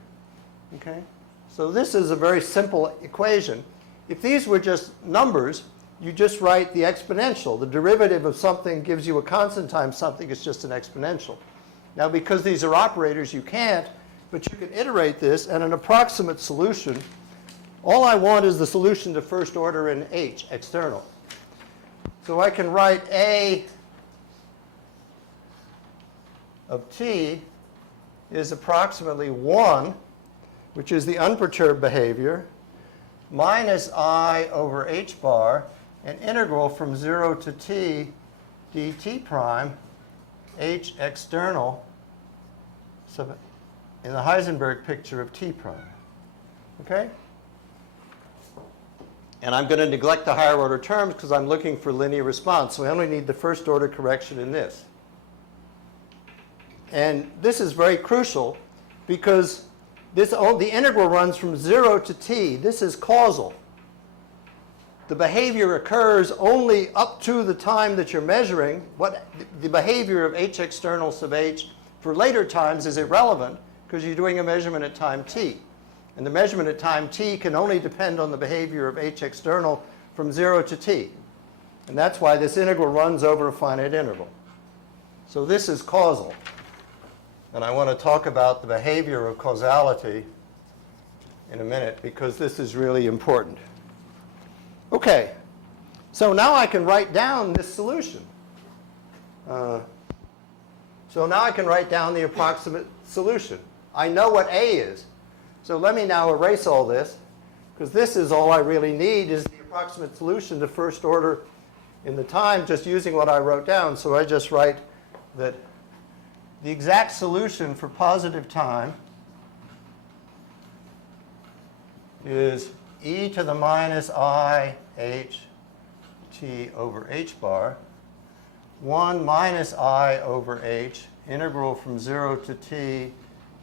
Okay? So this is a very simple equation. If these were just numbers, you just write the exponential. The derivative of something gives you a constant times something. It's just an exponential. Now, because these are operators, you can't, but you can iterate this, and an approximate solution, all I want is the solution to first order in H, external. So I can write A of t is approximately 1, which is the unperturbed behavior, minus I over h bar, an integral from 0 to t dt prime, h external, in the Heisenberg picture of t prime. Okay? And I'm going to neglect the higher order terms because I'm looking for linear response. So I only need the first order correction in this. And this is very crucial because the integral runs from 0 to t. This is causal. The behavior occurs only up to the time that you're measuring. The behavior of h external sub h for later times is irrelevant because you're doing a measurement at time t. And the measurement at time t can only depend on the behavior of h external from 0 to t. And that's why this integral runs over a finite interval. So this is causal. And I want to talk about the behavior of causality in a minute because this is really important. Okay, so now I can write down this solution. So now I can write down the approximate solution. I know what A is. So let me now erase all this, because this is all I really need is the approximate solution to first order in the time, just using what I wrote down. So I just write that the exact solution for positive time is e to the minus I h t over h bar, 1 minus I over h, integral from 0 to t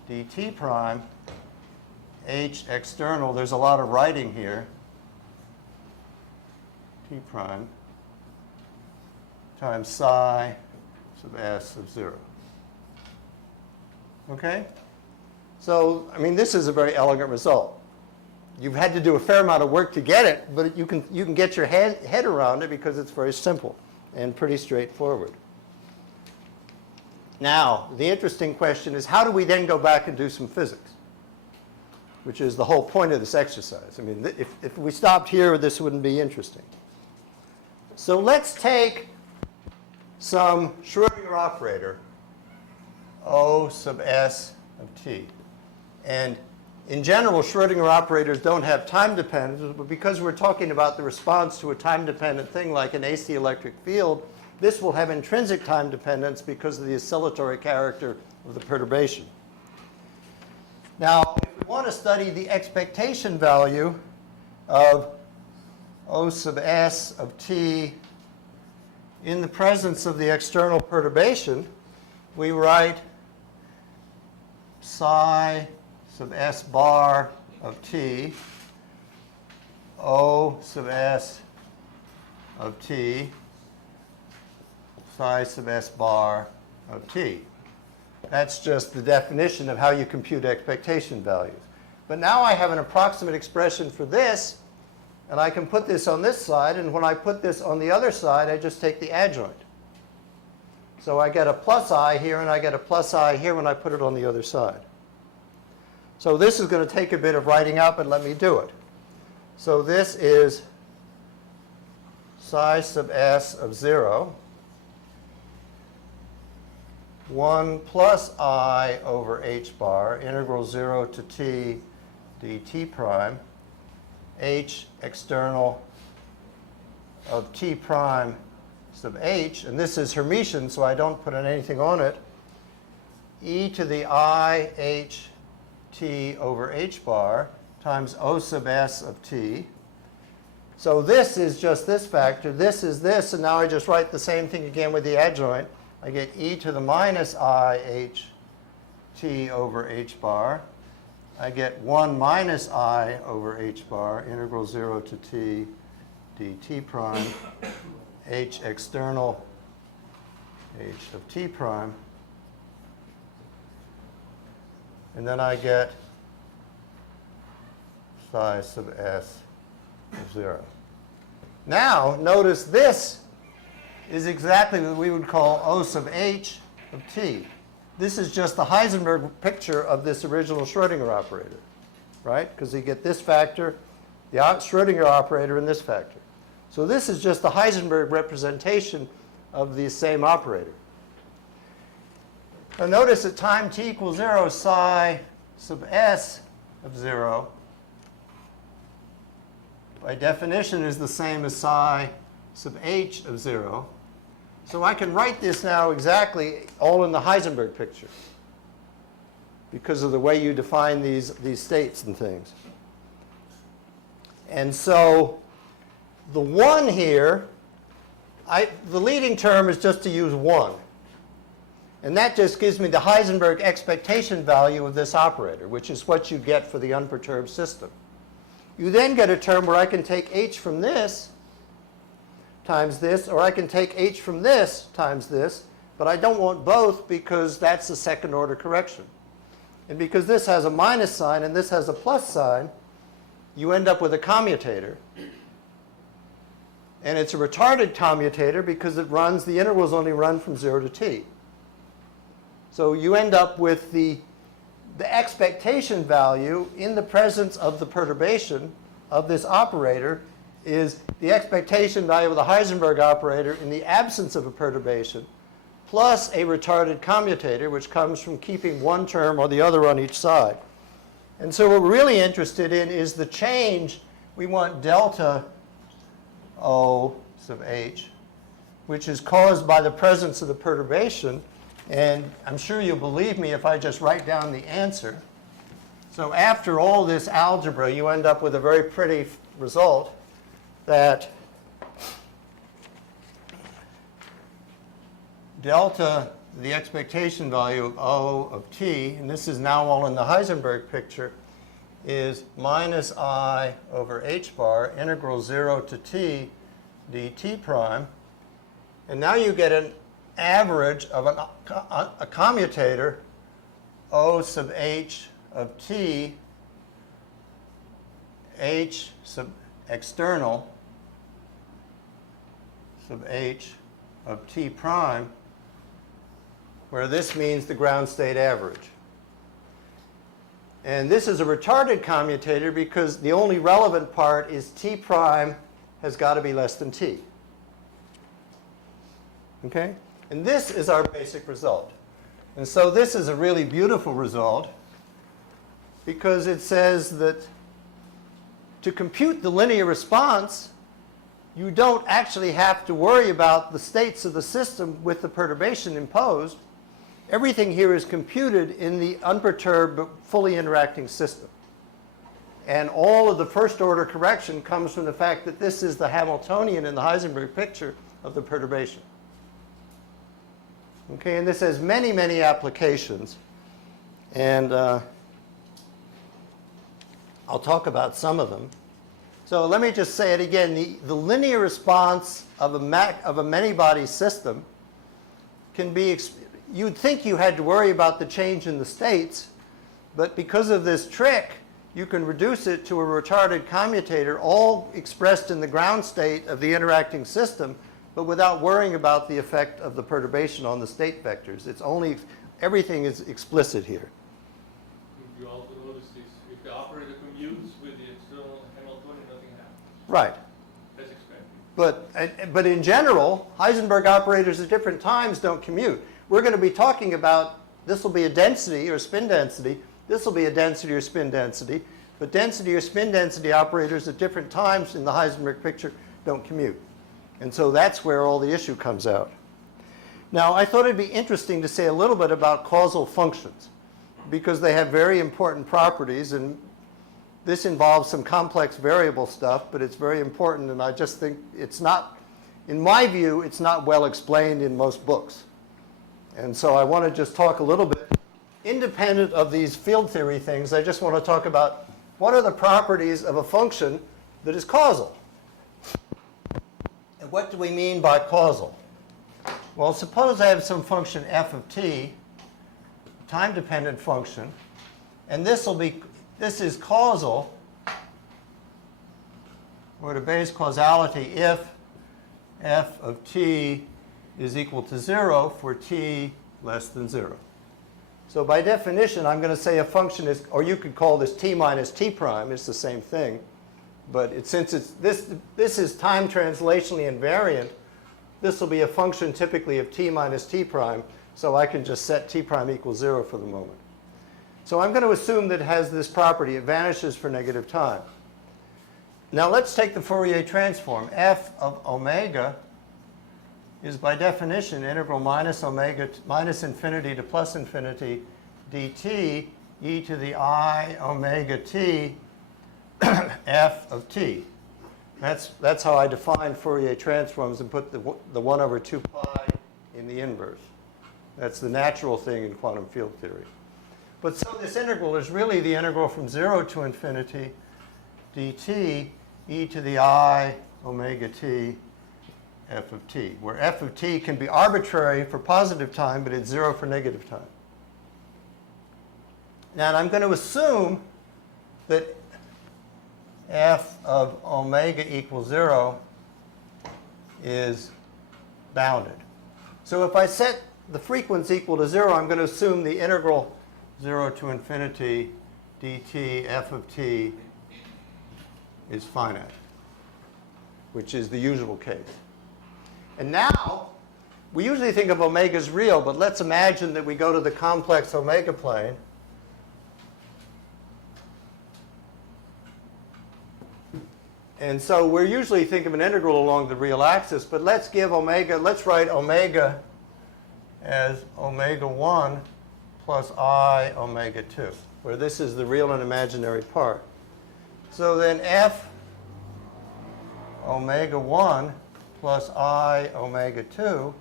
dt prime, h external, there's a lot of writing here, t prime, times psi sub s of 0. Okay? So, I mean, this is a very elegant result. You've had to do a fair amount of work to get it, but you can get your head around it because it's very simple and pretty straightforward. Now, the interesting question is, how do we then go back and do some physics? Which is the whole point of this exercise. I mean, if we stopped here, this wouldn't be interesting. So let's take some Schrödinger operator, O sub s of t. And in general, Schrödinger operators don't have time dependence, but because we're talking about the response to a time-dependent thing like an AC electric field, this will have intrinsic time dependence because of the oscillatory character of the perturbation. Now, if we want to study the expectation value of O sub s of t in the presence of the external perturbation, we write psi sub s bar of t, O sub s of t, psi sub s bar of t. That's just the definition of how you compute expectation values. But now I have an approximate expression for this, and I can put this on this side, and when I put this on the other side, I just take the adjoint. So I get a plus I here, and I get a plus I here when I put it on the other side. So this is going to take a bit of writing out, but let me do it. So this is psi sub s of 0, 1 plus I over h bar, integral 0 to t dt prime, h external of t prime sub h, and this is Hermitian, so I don't put anything on it, e to the I h t over h bar times O sub s of t. So this is just this factor, this is this, and now I just write the same thing again with the adjoint. I get e to the minus I h t over h bar. I get 1 minus I over h bar, integral 0 to t dt prime, h external h of t prime. And then I get psi sub s of 0. Now, notice this is exactly what we would call O sub h of t. This is just the Heisenberg picture of this original Schrodinger operator, right? Because you get this factor, the Schrodinger operator, and this factor. So this is just the Heisenberg representation of the same operator. Now notice at time t equals 0, psi sub s of 0, by definition is the same as psi sub h of 0. So I can write this now exactly all in the Heisenberg picture because of the way you define these states and things. And so the 1 here, the leading term is just to use 1. And that just gives me the Heisenberg expectation value of this operator, which is what you get for the unperturbed system. You then get a term where I can take h from this times this, or I can take h from this times this, but I don't want both because that's a second order correction. And because this has a minus sign and this has a plus sign, you end up with a commutator. And it's a retarded commutator because it runs, the integrals only run from 0 to t. So you end up with the expectation value in the presence of the perturbation of this operator is the expectation value of the Heisenberg operator in the absence of a perturbation plus a retarded commutator, which comes from keeping one term or the other on each side. And so what we're really interested in is the change. We want delta O sub h, which is caused by the presence of the perturbation. And I'm sure you'll believe me if I just write down the answer. So after all this algebra, you end up with a very pretty result that delta, the expectation value of O of t, and this is now all in the Heisenberg picture, is minus I over h bar, integral 0 to t dt prime. And now you get an average of a commutator, O sub h of t, h sub external sub h of t prime, where this means the ground state average. And this is a retarded commutator because the only relevant part is t prime has got to be less than t. Okay? And this is our basic result. And so this is a really beautiful result because it says that to compute the linear response, you don't actually have to worry about the states of the system with the perturbation imposed. Everything here is computed in the unperturbed but fully interacting system. And all of the first order correction comes from the fact that this is the Hamiltonian in the Heisenberg picture of the perturbation. Okay, and this has many, many applications. And I'll talk about some of them. So let me just say it again. The linear response of a many-body system can be, you'd think you had to worry about the change in the states, but because of this trick, you can reduce it to a retarded commutator, all expressed in the ground state of the interacting system, but without worrying about the effect of the perturbation on the state vectors. It's only, everything is explicit here. You also notice this, if the operator commutes with the external Hamiltonian, nothing happens. Right. That's expected. But in general, Heisenberg operators at different times don't commute. We're going to be talking about, this will be a density or spin density. This will be a density or spin density. But density or spin density operators at different times in the Heisenberg picture don't commute. And so that's where all the issue comes out. Now, I thought it'd be interesting to say a little bit about causal functions, because they have very important properties, and this involves some complex variable stuff, but it's very important, and I just think it's not, in my view, it's not well explained in most books. And so I want to just talk a little bit, independent of these field theory things, I just want to talk about what are the properties of a function that is causal. And what do we mean by causal? Well, suppose I have some function f of t, time-dependent function, and this is causal, or to base causality if f of t is equal to 0 for t less than 0. So by definition, I'm going to say a function is, or you could call this t minus t prime, it's the same thing. But since this is time translationally invariant, this will be a function typically of t minus t prime, so I can just set t prime equals 0 for the moment. So I'm going to assume that it has this property. It vanishes for negative time. Now let's take the Fourier transform. F of omega is by definition integral minus infinity to plus infinity dt e to the I omega t f of t. That's how I define Fourier transforms and put the 1 over 2 pi in the inverse. That's the natural thing in quantum field theory. But so this integral is really the integral from 0 to infinity dt e to the I omega t f of t, where f of t can be arbitrary for positive time, but it's 0 for negative time. Now I'm going to assume that f of omega equals 0 is bounded. So if I set the frequency equal to 0, I'm going to assume the integral 0 to infinity dt f of t is finite, which is the usual case. And now, we usually think of omega as real, but let's imagine that we go to the complex omega plane. And so we're usually think of an integral along the real axis, but let's write omega as omega 1 plus I omega 2, where this is the real and imaginary part. So then f omega 1 plus I omega 2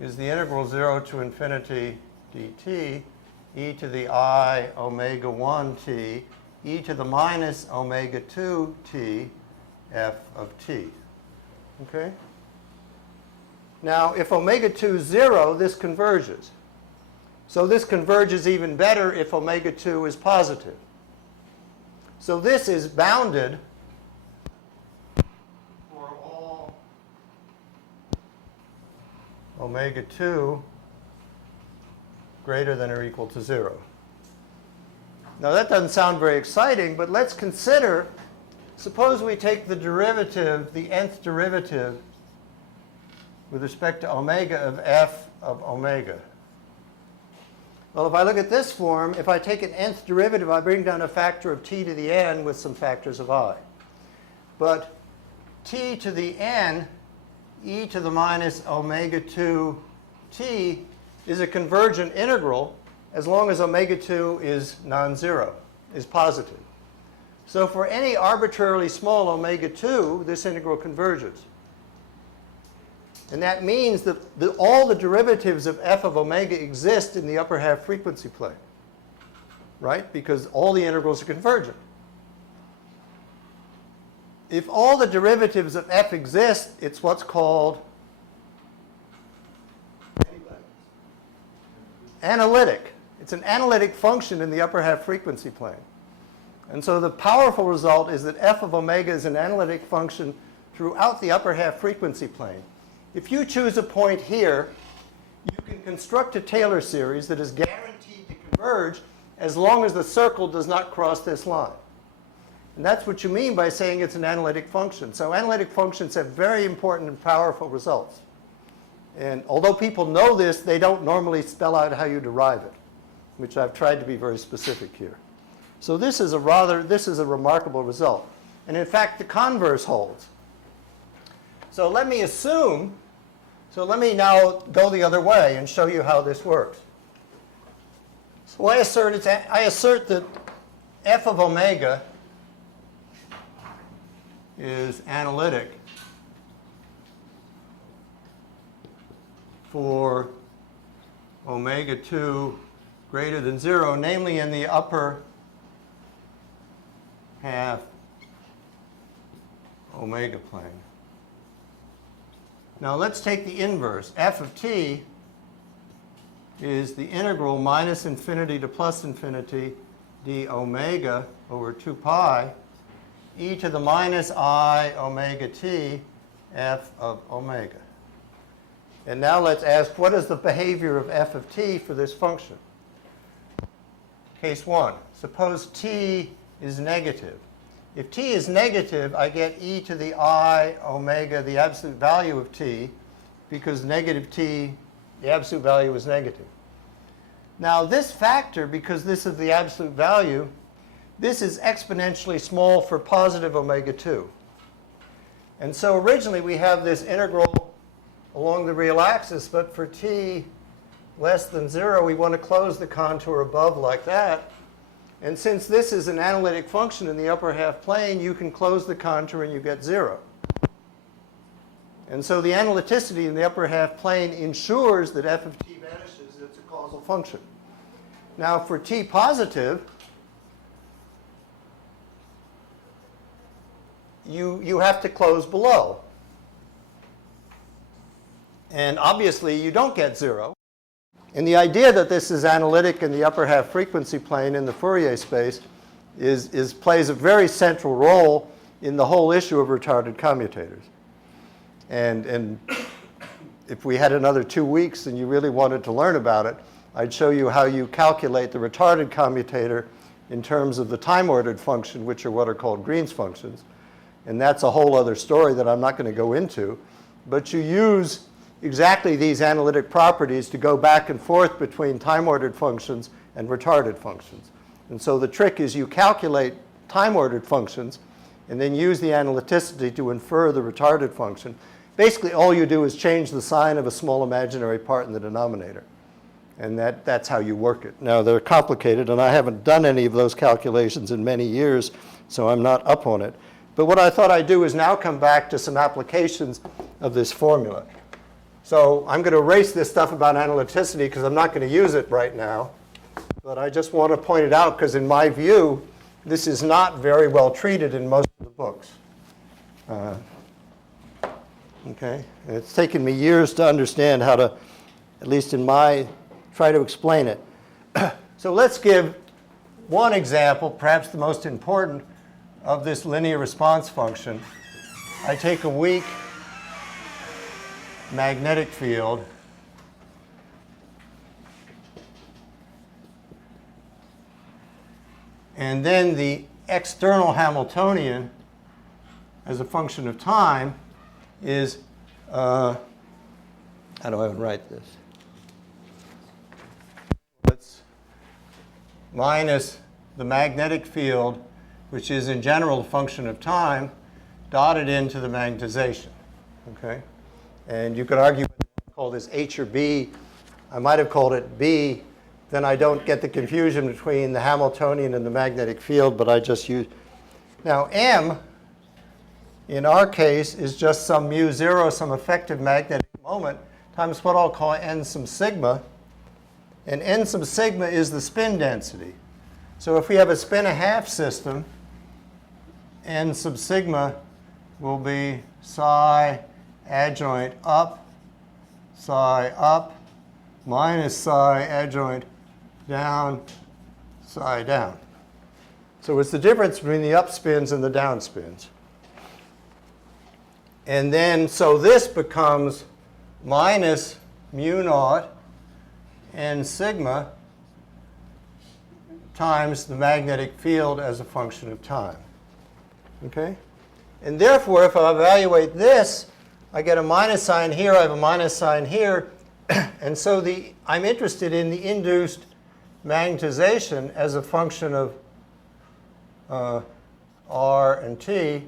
is the integral 0 to infinity dt e to the I omega 1 t e to the minus omega 2 t f of t. Okay? Now, if omega 2 is 0, this converges. So this converges even better if omega 2 is positive. So this is bounded for all omega 2 greater than or equal to 0. Now that doesn't sound very exciting, but let's consider, suppose we take the derivative, the nth derivative, with respect to omega of f of omega. Well, if I look at this form, if I take an nth derivative, I bring down a factor of t to the n with some factors of I. But t to the n e to the minus omega 2 t is a convergent integral as long as omega 2 is non-zero, is positive. So for any arbitrarily small omega 2, this integral converges. And that means that all the derivatives of f of omega exist in the upper half frequency plane, right? Because all the integrals are convergent. If all the derivatives of f exist, it's what's called analytic. It's an analytic function in the upper half frequency plane. And so the powerful result is that f of omega is an analytic function throughout the upper half frequency plane. If you choose a point here, you can construct a Taylor series that is guaranteed to converge as long as the circle does not cross this line. And that's what you mean by saying it's an analytic function. So analytic functions have very important and powerful results. And although people know this, they don't normally spell out how you derive it, which I've tried to be very specific here. So this is a remarkable result. And in fact, the converse holds. So let me now go the other way and show you how this works. So I assert that f of omega is analytic for omega 2 greater than 0, namely in the upper half omega plane. Now let's take the inverse. F of t is the integral minus infinity to plus infinity d omega over 2 pi e to the minus I omega t f of omega. And now let's ask, what is the behavior of f of t for this function? Case 1. Suppose t is negative. If t is negative, I get e to the I omega, the absolute value of t, because negative t, the absolute value is negative. Now this factor, because this is the absolute value, this is exponentially small for positive omega 2. And so originally we have this integral along the real axis, but for t less than 0, we want to close the contour above like that. And since this is an analytic function in the upper half plane, you can close the contour and you get 0. And so the analyticity in the upper half plane ensures that f of t vanishes. It's a causal function. Now for t positive, you have to close below. And obviously you don't get 0. And the idea that this is analytic in the upper half frequency plane in the Fourier space plays a very central role in the whole issue of retarded commutators. And if we had another 2 weeks and you really wanted to learn about it, I'd show you how you calculate the retarded commutator in terms of the time-ordered function, which are what are called Green's functions. And that's a whole other story that I'm not going to go into. But you use exactly these analytic properties to go back and forth between time-ordered functions and retarded functions. And so the trick is you calculate time-ordered functions and then use the analyticity to infer the retarded function. Basically, all you do is change the sign of a small imaginary part in the denominator. And that's how you work it. Now, they're complicated, and I haven't done any of those calculations in many years, so I'm not up on it. But what I thought I'd do is now come back to some applications of this formula. So I'm going to erase this stuff about analyticity because I'm not going to use it right now. But I just want to point it out because in my view, this is not very well treated in most of the books. Okay? And it's taken me years to understand how to, at least in my, try to explain it. So let's give one example, perhaps the most important, of this linear response function. I take a weak magnetic field and then the external Hamiltonian as a function of time is, how do I write this? Let's minus the magnetic field, which is in general a function of time, dotted into the magnetization. Okay? And you could argue whether I call this H or B. I might have called it B. Then I don't get the confusion between the Hamiltonian and the magnetic field, but I just use. Now, M, in our case, is just some mu0, some effective magnetic moment, times what I'll call n sub sigma. And n sub sigma is the spin density. So if we have a spin-a-half system, n sub sigma will be psi adjoint up, psi up, minus psi adjoint down, psi down. So it's the difference between the up spins and the down spins. And then, so this becomes minus mu naught n sigma times the magnetic field as a function of time. Okay? And therefore, if I evaluate this, I get a minus sign here, I have a minus sign here, and so I'm interested in the induced magnetization as a function of r and t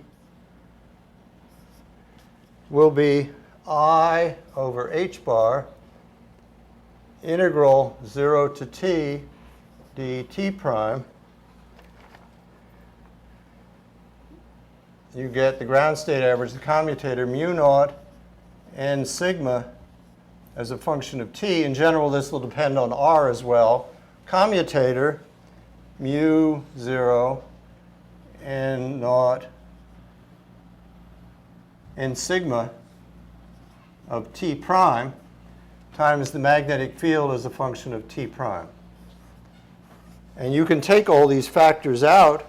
will be I over h bar integral 0 to t dt prime. You get the ground state average, the commutator, mu naught n sigma as a function of t. In general, this will depend on r as well. Commutator, mu 0 n naught n sigma of t prime times the magnetic field as a function of t prime. And you can take all these factors out.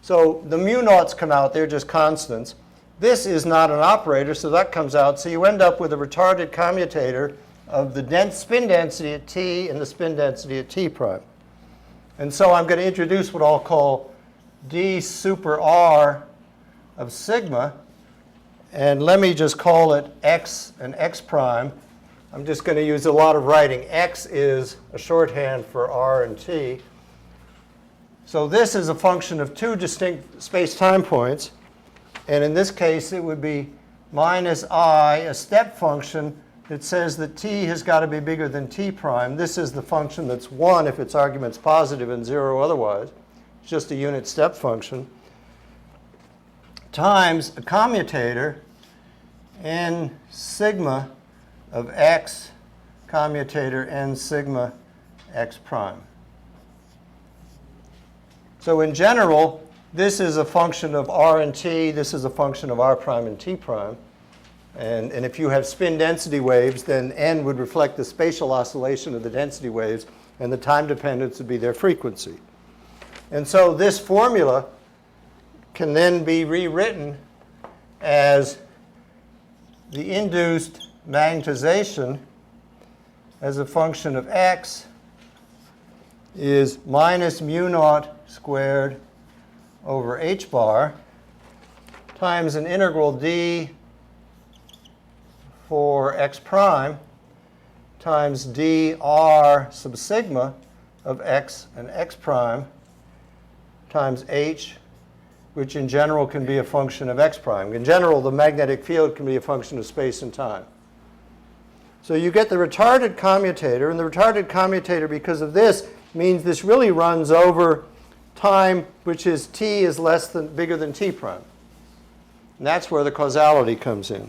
So the mu naughts come out, they're just constants. This is not an operator, so that comes out. So you end up with a retarded commutator of the spin density at t and the spin density at t prime. And so I'm going to introduce what I'll call d super r of sigma. And let me just call it x and x prime. I'm just going to use a lot of writing. X is a shorthand for r and t. So this is a function of two distinct space-time points. And in this case, it would be minus I, a step function that says that t has got to be bigger than t prime. This is the function that's 1 if its argument's positive and 0 otherwise. It's just a unit step function. Times a commutator n sigma of x commutator n sigma x prime. So in general, this is a function of r and t. This is a function of r prime and t prime. And if you have spin density waves, then n would reflect the spatial oscillation of the density waves, and the time dependence would be their frequency. And so this formula can then be rewritten as the induced magnetization as a function of x is minus mu naught squared over h bar times an integral d for x prime times dr sub sigma of x and x prime times h, which in general can be a function of x prime. In general, the magnetic field can be a function of space and time. So you get the retarded commutator, and the retarded commutator, because of this, means this really runs over time, which is t is bigger than t prime. And that's where the causality comes in.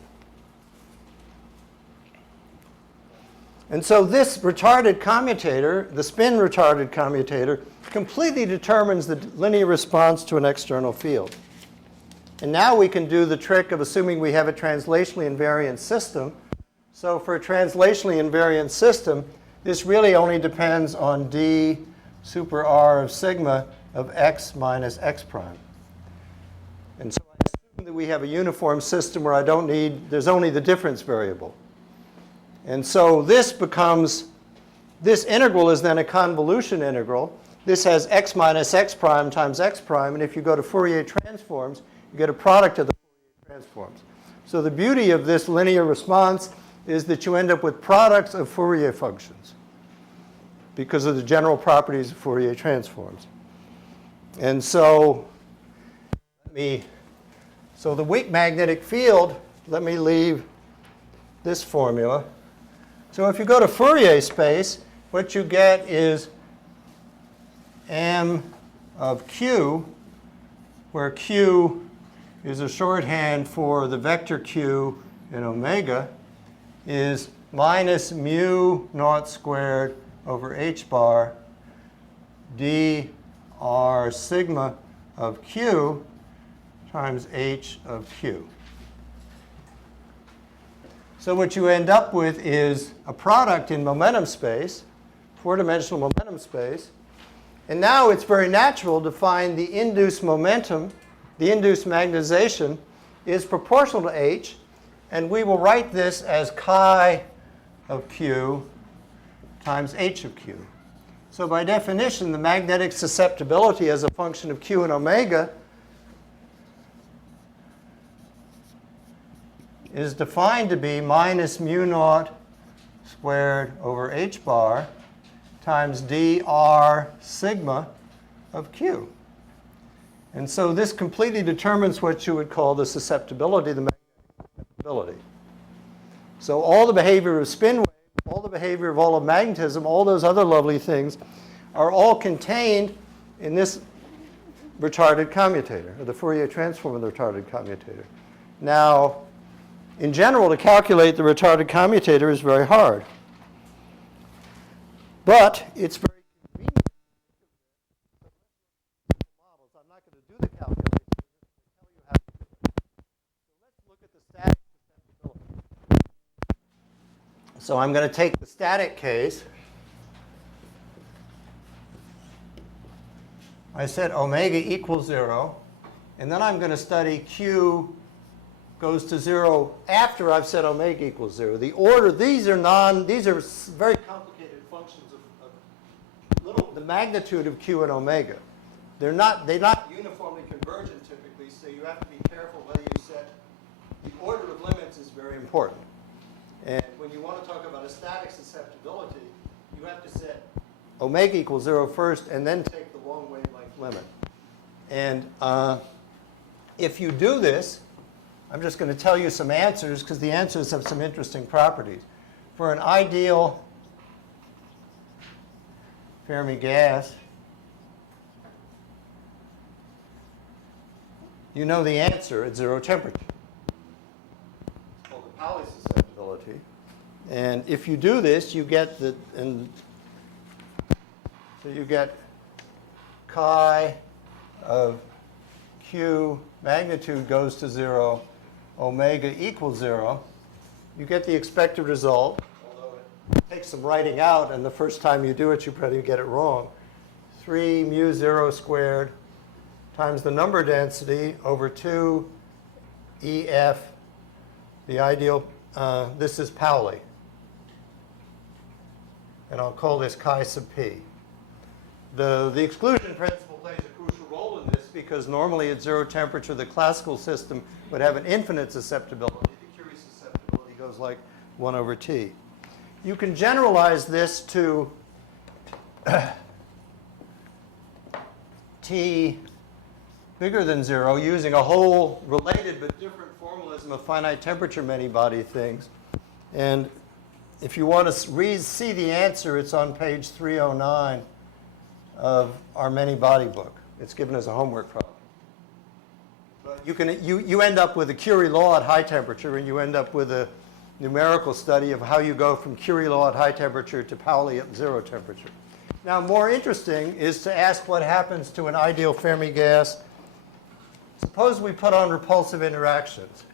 And so this retarded commutator, the spin retarded commutator, completely determines the linear response to an external field. And now we can do the trick of assuming we have a translationally invariant system. So for a translationally invariant system, this really only depends on d super r of sigma of x minus x prime. And so I assume that we have a uniform system where there's only the difference variable. And so this integral is then a convolution integral. This has x minus x prime times x prime, and if you go to Fourier transforms, you get a product of the Fourier transforms. So the beauty of this linear response is that you end up with products of Fourier functions because of the general properties of Fourier transforms. And so the weak magnetic field, let me leave this formula. So if you go to Fourier space, what you get is m of q, where q is a shorthand for the vector q in omega, is minus mu naught squared over h bar dr sigma of q times h of q. So what you end up with is a product in momentum space, four-dimensional momentum space. And now it's very natural to find the induced momentum, the induced magnetization, is proportional to h. And we will write this as chi of q times h of q. So by definition, the magnetic susceptibility as a function of q and omega is defined to be minus mu naught squared over h bar times dr sigma of q. And so this completely determines what you would call the susceptibility, the magnetic susceptibility. So all the behavior of spin wave, all the behavior of all of magnetism, all those other lovely things are all contained in this retarded commutator, or the Fourier transform of the retarded commutator. Now, in general, to calculate the retarded commutator is very hard. But it's very convenient. Models. I'm not going to do the calculation. I'm going to tell you how to do it. So let's look at the static susceptibility. So I'm going to take the static case. I said omega equals 0. And then I'm going to study q goes to 0 after I've said omega equals 0. The order, these are very complicated functions of the magnitude of q and omega. They're not uniformly convergent typically, so you have to be careful whether you set the order of limits is very important. And when you want to talk about a static susceptibility, you have to set omega equals 0 first and then take the long wavelength limit. And if you do this, I'm just going to tell you some answers because the answers have some interesting properties. For an ideal Fermi gas, you know the answer at 0 temperature. It's called the Pauli susceptibility. And if you do this, you get so you get chi of q magnitude goes to 0, omega equals 0. You get the expected result, although it takes some writing out, and the first time you do it, you probably get it wrong. 3 mu 0 squared times the number density over 2 EF, the ideal, this is Pauli. And I'll call this chi sub p. The exclusion principle plays a crucial role in this because normally at 0 temperature, the classical system would have an infinite susceptibility. The Curie susceptibility goes like 1 over t. You can generalize this to t bigger than 0 using a whole related but different formalism of finite temperature many-body things. And if you want to see the answer, it's on page 309 of our many-body book. It's given as a homework problem. But you end up with a Curie law at high temperature, and you end up with a numerical study of how you go from Curie law at high temperature to Pauli at 0 temperature. Now, more interesting is to ask what happens to an ideal Fermi gas. Suppose we put on repulsive interactions.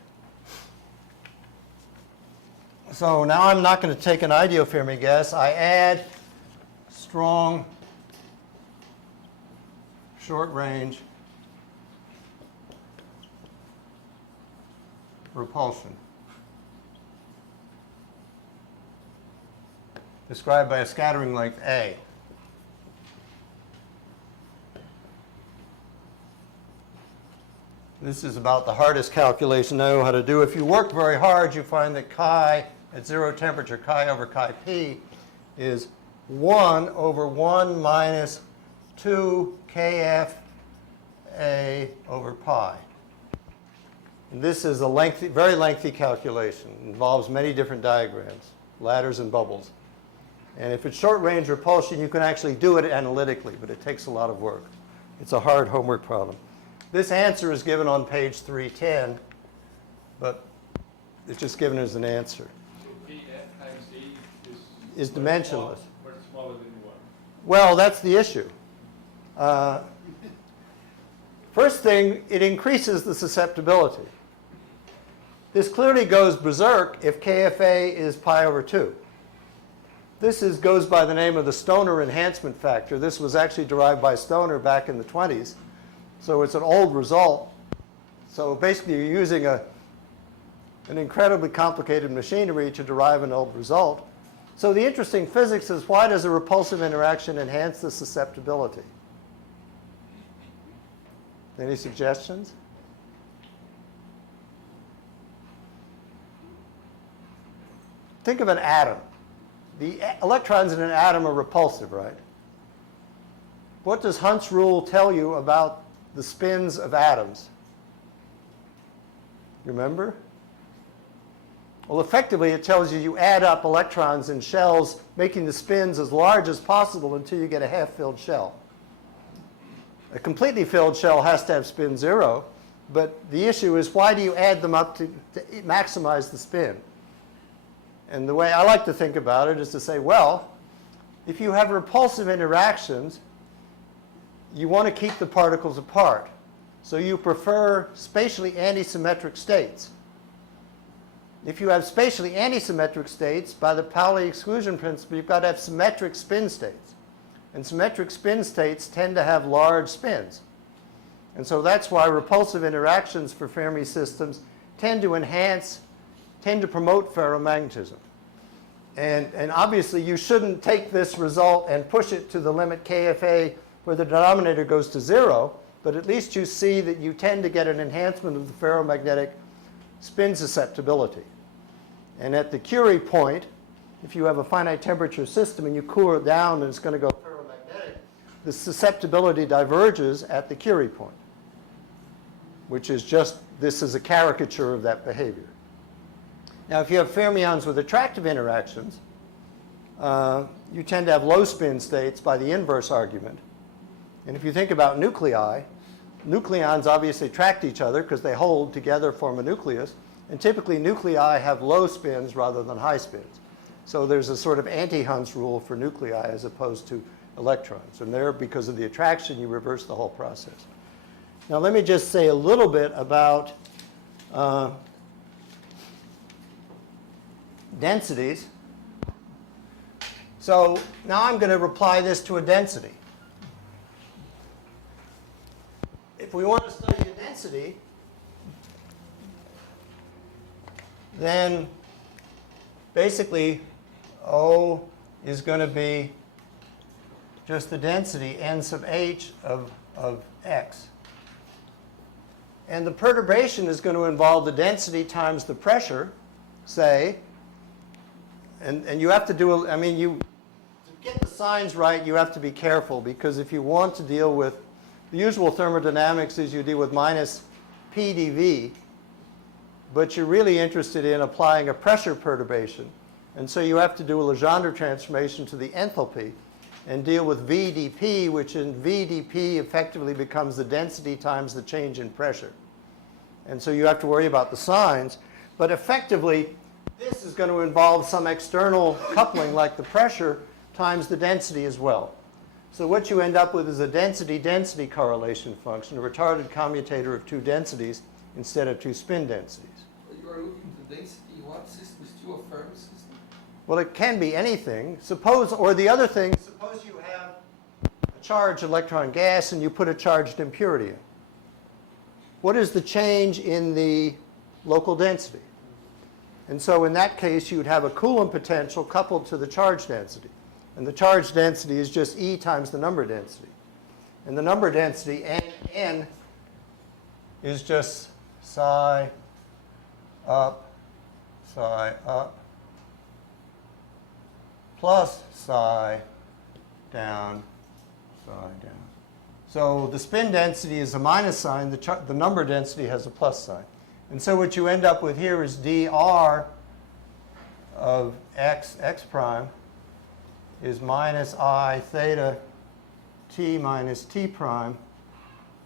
So now I'm not going to take an ideal Fermi gas. I add strong short range repulsion, described by a scattering length A. This is about the hardest calculation I know how to do. If you work very hard, you find that chi at 0 temperature, chi over chi p, is 1 over 1 minus 2 kf a over pi. And this is a lengthy, very lengthy calculation. It involves many different diagrams, ladders and bubbles. And if it's short-range repulsion, you can actually do it analytically, but it takes a lot of work. It's a hard homework problem. This answer is given on page 310, but it's just given as an answer. So is dimensionless. Much smaller than 1. Well, that's the issue. First thing, it increases the susceptibility. This clearly goes berserk if KFA is pi over 2. This goes by the name of the Stoner Enhancement Factor. This was actually derived by Stoner back in the 20s. So it's an old result. So basically you're using an incredibly complicated machinery to derive an old result. So the interesting physics is, why does a repulsive interaction enhance the susceptibility? Any suggestions? Think of an atom. The electrons in an atom are repulsive, right? What does Hund's rule tell you about the spins of atoms? You remember? Well, effectively, it tells you you add up electrons in shells, making the spins as large as possible until you get a half-filled shell. A completely filled shell has to have spin 0, but the issue is, why do you add them up to maximize the spin? And the way I like to think about it is to say, well, if you have repulsive interactions, you want to keep the particles apart. So you prefer spatially antisymmetric states. If you have spatially antisymmetric states, by the Pauli exclusion principle, you've got to have symmetric spin states. And symmetric spin states tend to have large spins. And so that's why repulsive interactions for Fermi systems tend to promote ferromagnetism. And obviously, you shouldn't take this result and push it to the limit KFA where the denominator goes to 0, but at least you see that you tend to get an enhancement of the ferromagnetic spin susceptibility. And at the Curie point, if you have a finite temperature system and you cool it down and it's going to go ferromagnetic, the susceptibility diverges at the Curie point, which is just, this is a caricature of that behavior. Now, if you have fermions with attractive interactions, you tend to have low spin states by the inverse argument. And if you think about nuclei, nucleons obviously attract each other because they hold together, form a nucleus. And typically, nuclei have low spins rather than high spins. So there's a sort of anti-Hund's rule for nuclei as opposed to electrons. And there, because of the attraction, you reverse the whole process. Now, let me just say a little bit about densities. So now I'm going to apply this to a density. If we want to study a density, then basically O is going to be just the density n sub h of x. And the perturbation is going to involve the density times the pressure, say. And you have to do, to get the signs right, you have to be careful, because if you want to deal with, the usual thermodynamics is you deal with minus p dv, but you're really interested in applying a pressure perturbation. And so you have to do a Legendre transformation to the enthalpy and deal with v dp, which in v dp effectively becomes the density times the change in pressure. And so you have to worry about the signs. But effectively, this is going to involve some external coupling like the pressure times the density as well. So what you end up with is a density-density correlation function, a retarded commutator of two densities instead of two spin densities. You are looking to density. What system is still a Fermi system? Well, it can be anything. Or the other thing, suppose you have a charged electron gas and you put a charged impurity in. What is the change in the local density? And so in that case, you would have a Coulomb potential coupled to the charge density. And the charge density is just E times the number density. And the number density, n, is just psi up, plus psi down, psi down. So the spin density is a minus sign. The number density has a plus sign. And so what you end up with here is dr of x prime is minus I theta t minus t prime,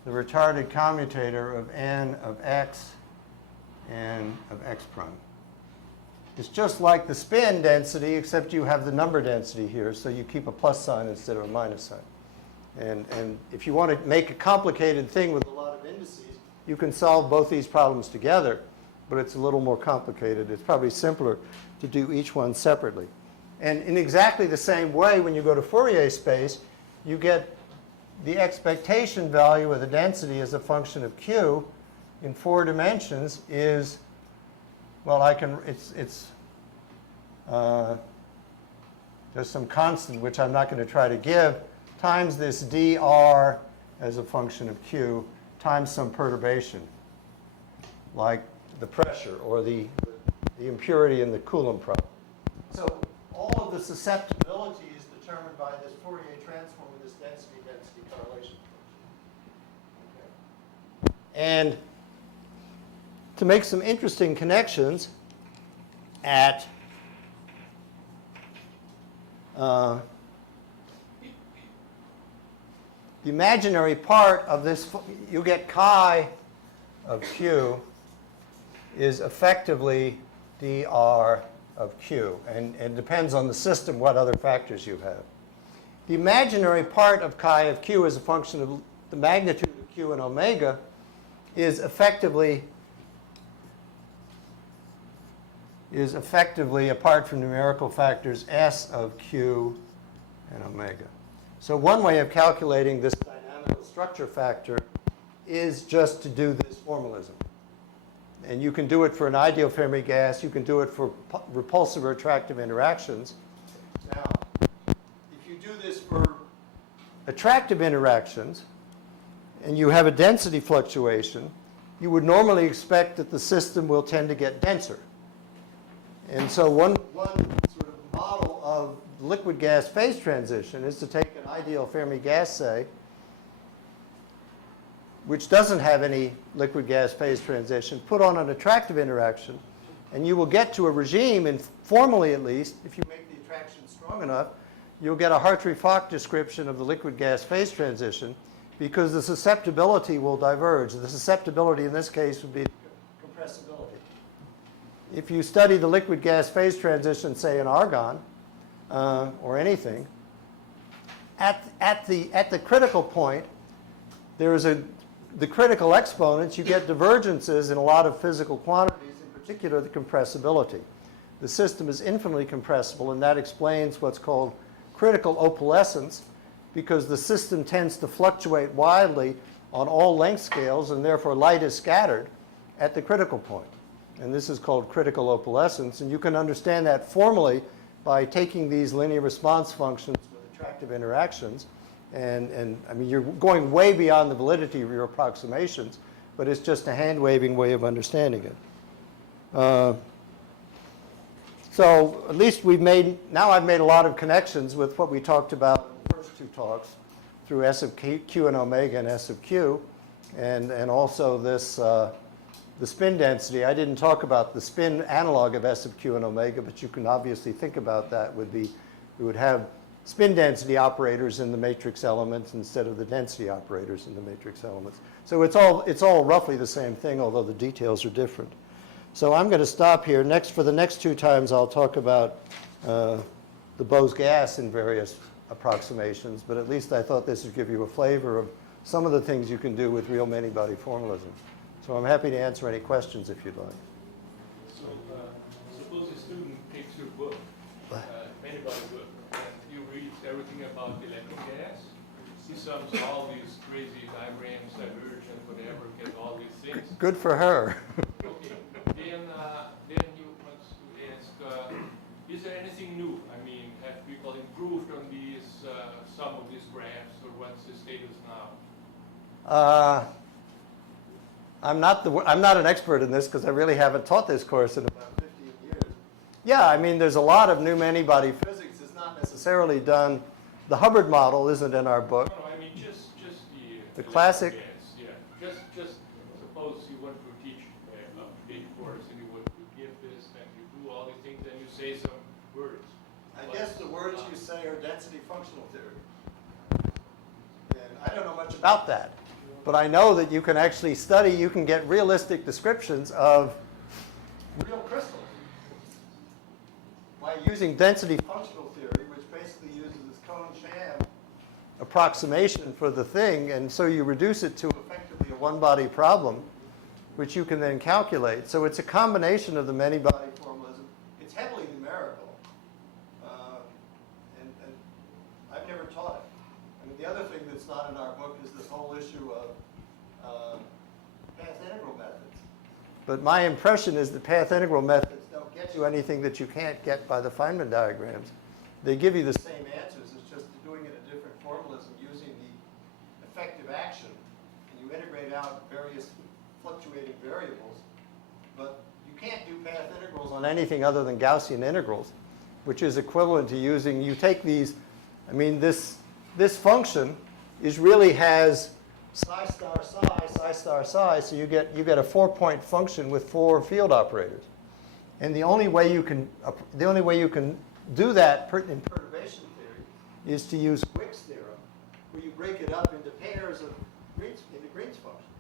the retarded commutator of n of x and of x prime. It's just like the spin density, except you have the number density here, so you keep a plus sign instead of a minus sign. And if you want to make a complicated thing with a lot of indices, you can solve both these problems together, but it's a little more complicated. It's probably simpler to do each one separately. And in exactly the same way, when you go to Fourier space, you get the expectation value of the density as a function of Q in 4 dimensions is, well, it's just some constant, which I'm not going to try to give, times this dr as a function of Q times some perturbation, like the pressure or the impurity in the Coulomb problem. So all of the susceptibility is determined by this Fourier transform of this density-density correlation function. Okay. And to make some interesting connections at the imaginary part of this, you get chi of Q is effectively dr of Q. And it depends on the system what other factors you have. The imaginary part of chi of Q as a function of the magnitude of Q and omega is effectively apart from numerical factors S of Q and omega. So one way of calculating this dynamical structure factor is just to do this formalism. And you can do it for an ideal Fermi gas. You can do it for repulsive or attractive interactions. Now, if you do this for attractive interactions and you have a density fluctuation, you would normally expect that the system will tend to get denser. And so one sort of model of liquid gas phase transition is to take an ideal Fermi gas, say, which doesn't have any liquid gas phase transition, put on an attractive interaction, and you will get to a regime, and formally at least, if you make the attraction strong enough, you'll get a Hartree-Fock description of the liquid gas phase transition because the susceptibility will diverge. The susceptibility in this case would be compressibility. If you study the liquid gas phase transition, say in argon or anything, at the critical point, there is the critical exponents, you get divergences in a lot of physical quantities, in particular the compressibility. The system is infinitely compressible, and that explains what's called critical opalescence, because the system tends to fluctuate widely on all length scales, and therefore light is scattered at the critical point. And this is called critical opalescence, and you can understand that formally by taking these linear response functions with attractive interactions. And I mean, you're going way beyond the validity of your approximations, but it's just a hand-waving way of understanding it. So at least now I've made a lot of connections with what we talked about in the first 2 talks through S of Q and omega and S of Q, and also this, the spin density. I didn't talk about the spin analog of S of Q and omega, but you can obviously think about that we would have spin density operators in the matrix elements instead of the density operators in the matrix elements. So it's all roughly the same thing, although the details are different. So I'm going to stop here. For the next 2 times, I'll talk about the Bose gas in various approximations, but at least I thought this would give you a flavor of some of the things you can do with real many-body formalism. So I'm happy to answer any questions if you'd like. So suppose a student takes your book, many-body book, reads everything about the electron gas. He sums all these crazy diagrams, divergent, whatever, get all these things. Good for her. Okay. Then he wants to ask, is there anything new? I mean, have people improved on these, some of these graphs, or what's the status now? I'm not an expert in this because I really haven't taught this course in about 15 years. Yeah, I mean, there's a lot of new many-body physics. Necessarily done. The Hubbard model isn't in our book. No, I mean just the classic. Gas, yeah. Just suppose you want to teach a big course and you want to give this and you do all these things and you say some words. I guess the words you say are density functional theory. And I don't know much about that, but I know that you can actually study. You can get realistic descriptions of real crystals. using density functional theory, which basically uses this cone-sham approximation for the thing, and so you reduce it to effectively a one-body problem, which you can then calculate. So it's a combination of the many-body formalism. It's heavily numerical, and I've never taught it. I mean, the other thing that's not in our book is this whole issue of path integral methods. But my impression is that path integral methods don't get you anything that you can't get by the Feynman diagrams. They give you the same answers. It's just doing it in a different formalism using the effective action, and you integrate out various fluctuating variables. But you can't do path integrals on anything other than Gaussian integrals, which is equivalent to using, you take these, I mean, this function really has psi star psi, psi star psi, so you get a 4-point function with 4 field operators. And the only way you can do that in perturbation theory is to use Wick's theorem, where you break it up into pairs of Green's function,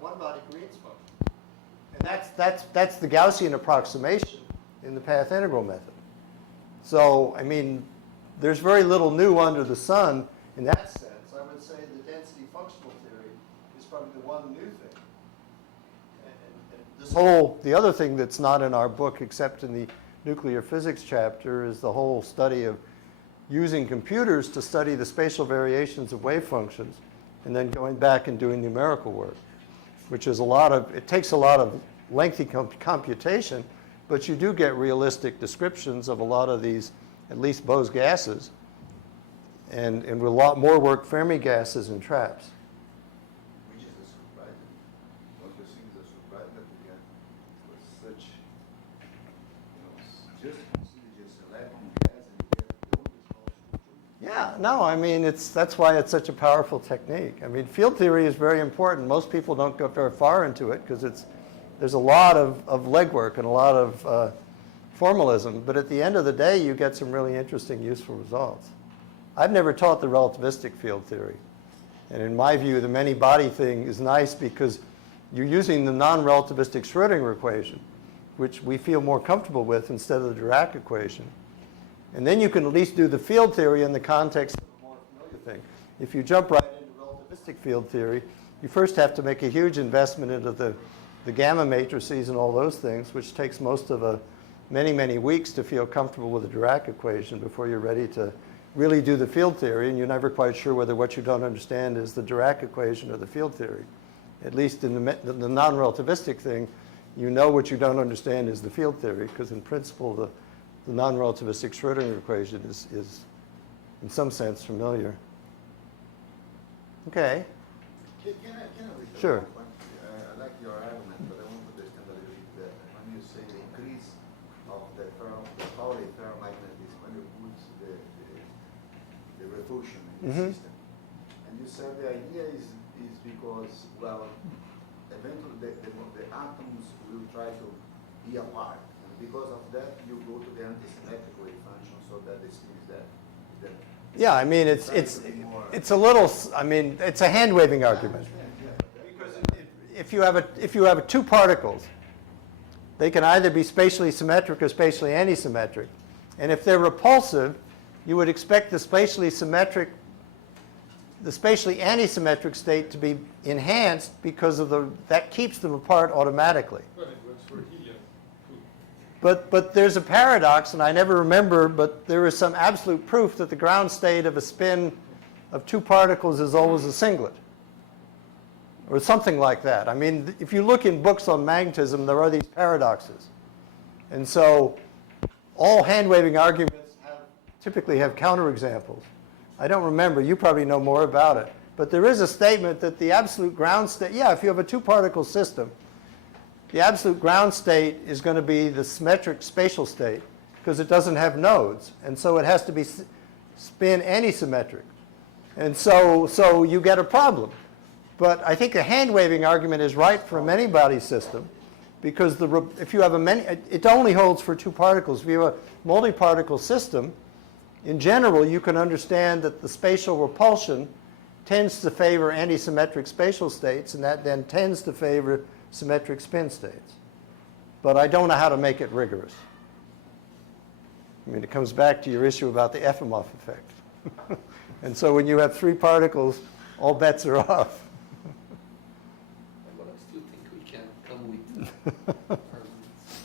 one-body Green's function. And that's the Gaussian approximation in the path integral method. So, I mean, there's very little new under the sun in that sense. I would say the density functional theory is probably the one new thing. And the other thing that's not in our book except in the nuclear physics chapter is the whole study of using computers to study the spatial variations of wave functions and then going back and doing numerical work, which is it takes a lot of lengthy computation, but you do get realistic descriptions of a lot of these, at least Bose gases, and with a lot more work, Fermi gases and traps. Which is a surprise. Don't you think it's a surprise that we get such, just consider just electron gas and you get the only small structure? Yeah, no, I mean, that's why it's such a powerful technique. I mean, field theory is very important. Most people don't go very far into it because there's a lot of legwork and a lot of formalism, but at the end of the day, you get some really interesting, useful results. I've never taught the relativistic field theory. And in my view, the many-body thing is nice because you're using the non-relativistic Schrödinger equation, which we feel more comfortable with instead of the Dirac equation. And then you can at least do the field theory in the context of a more familiar thing. If you jump right into relativistic field theory, you first have to make a huge investment into the gamma matrices and all those things, which takes most of many, many weeks to feel comfortable with the Dirac equation before you're ready to really do the field theory, and you're never quite sure whether what you don't understand is the Dirac equation or the field theory. At least in the non-relativistic thing, you know what you don't understand is the field theory, because in principle, the non-relativistic Schrödinger equation is in some sense familiar. Okay. Can I return Sure. one point? I like your argument, but I want to understand a little bit better. When you say the increase of the Pauli ferromagnetism, when you put the repulsion in the system, and you said the idea is because, well, eventually the atoms will try to be apart. And because of that, you go to the antisymmetric wave function so that the spin is that. Yeah, I mean, it's a little, I mean, it's a hand-waving argument. Because if you have two particles, they can either be spatially symmetric or spatially antisymmetric. And if they're repulsive, you would expect the spatially antisymmetric state to be enhanced because of that keeps them apart automatically. Well, it works for helium too. But there's a paradox, and I never remember, but there is some absolute proof that the ground state of a spin of two particles is always a singlet, or something like that. I mean, if you look in books on magnetism, there are these paradoxes. And so all hand-waving arguments typically have counterexamples. I don't remember. You probably know more about it. But there is a statement that the absolute ground state, if you have a two-particle system, the absolute ground state is going to be the symmetric spatial state because it doesn't have nodes. And so it has to be spin antisymmetric. And so you get a problem. But I think the hand-waving argument is right for a many-body system because if you have it only holds for two particles. If you have a multi-particle system, in general, you can understand that the spatial repulsion tends to favor antisymmetric spatial states, and that then tends to favor symmetric spin states. But I don't know how to make it rigorous. I mean, it comes back to your issue about the Efimov effect. And so when you have 3 particles, all bets are off. But I still think we can come with arguments.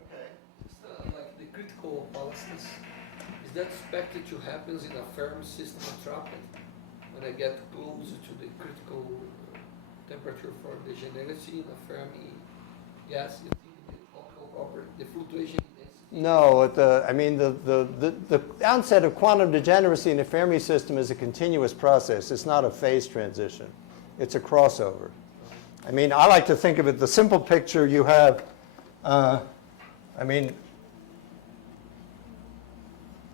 Okay. Just like the critical opalescence, is that expected to happen in a Fermi system entropic? When I get closer to the critical temperature for degeneracy in a Fermi gas, you think the fluctuation density? No, I mean, the onset of quantum degeneracy in a Fermi system is a continuous process. It's not a phase transition. It's a crossover. I mean, I like to think of it, the simple picture you have, I mean,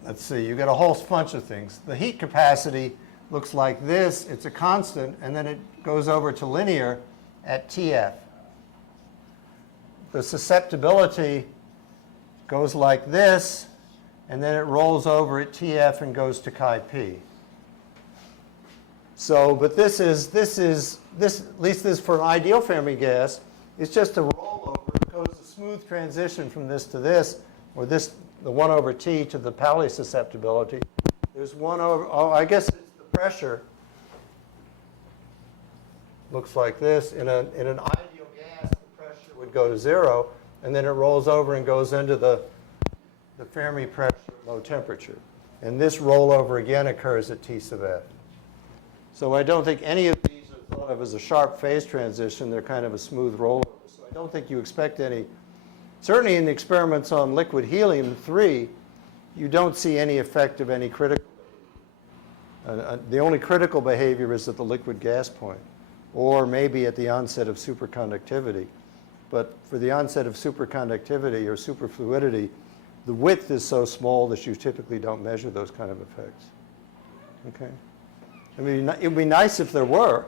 let's see, you get a whole bunch of things. The heat capacity looks like this. It's a constant, and then it goes over to linear at TF. The susceptibility goes like this, and then it rolls over at TF and goes to chi p. So, but this, at least this for an ideal Fermi gas, it's just a rollover. It goes a smooth transition from this to this, or this, the 1 over T to the Pauli susceptibility. There's 1 over, oh, I guess it's the pressure. Looks like this. In an ideal gas, the pressure would go to 0, and then it rolls over and goes into the Fermi pressure at low temperature. And this rollover again occurs at T sub f. So I don't think any of these are thought of as a sharp phase transition. They're kind of a smooth rollover. So I don't think you expect any, certainly in the experiments on liquid helium-3, you don't see any effect of any critical behavior. The only critical behavior is at the liquid gas point, or maybe at the onset of superconductivity. But for the onset of superconductivity or superfluidity, the width is so small that you typically don't measure those kind of effects. Okay? I mean, it would be nice if there were.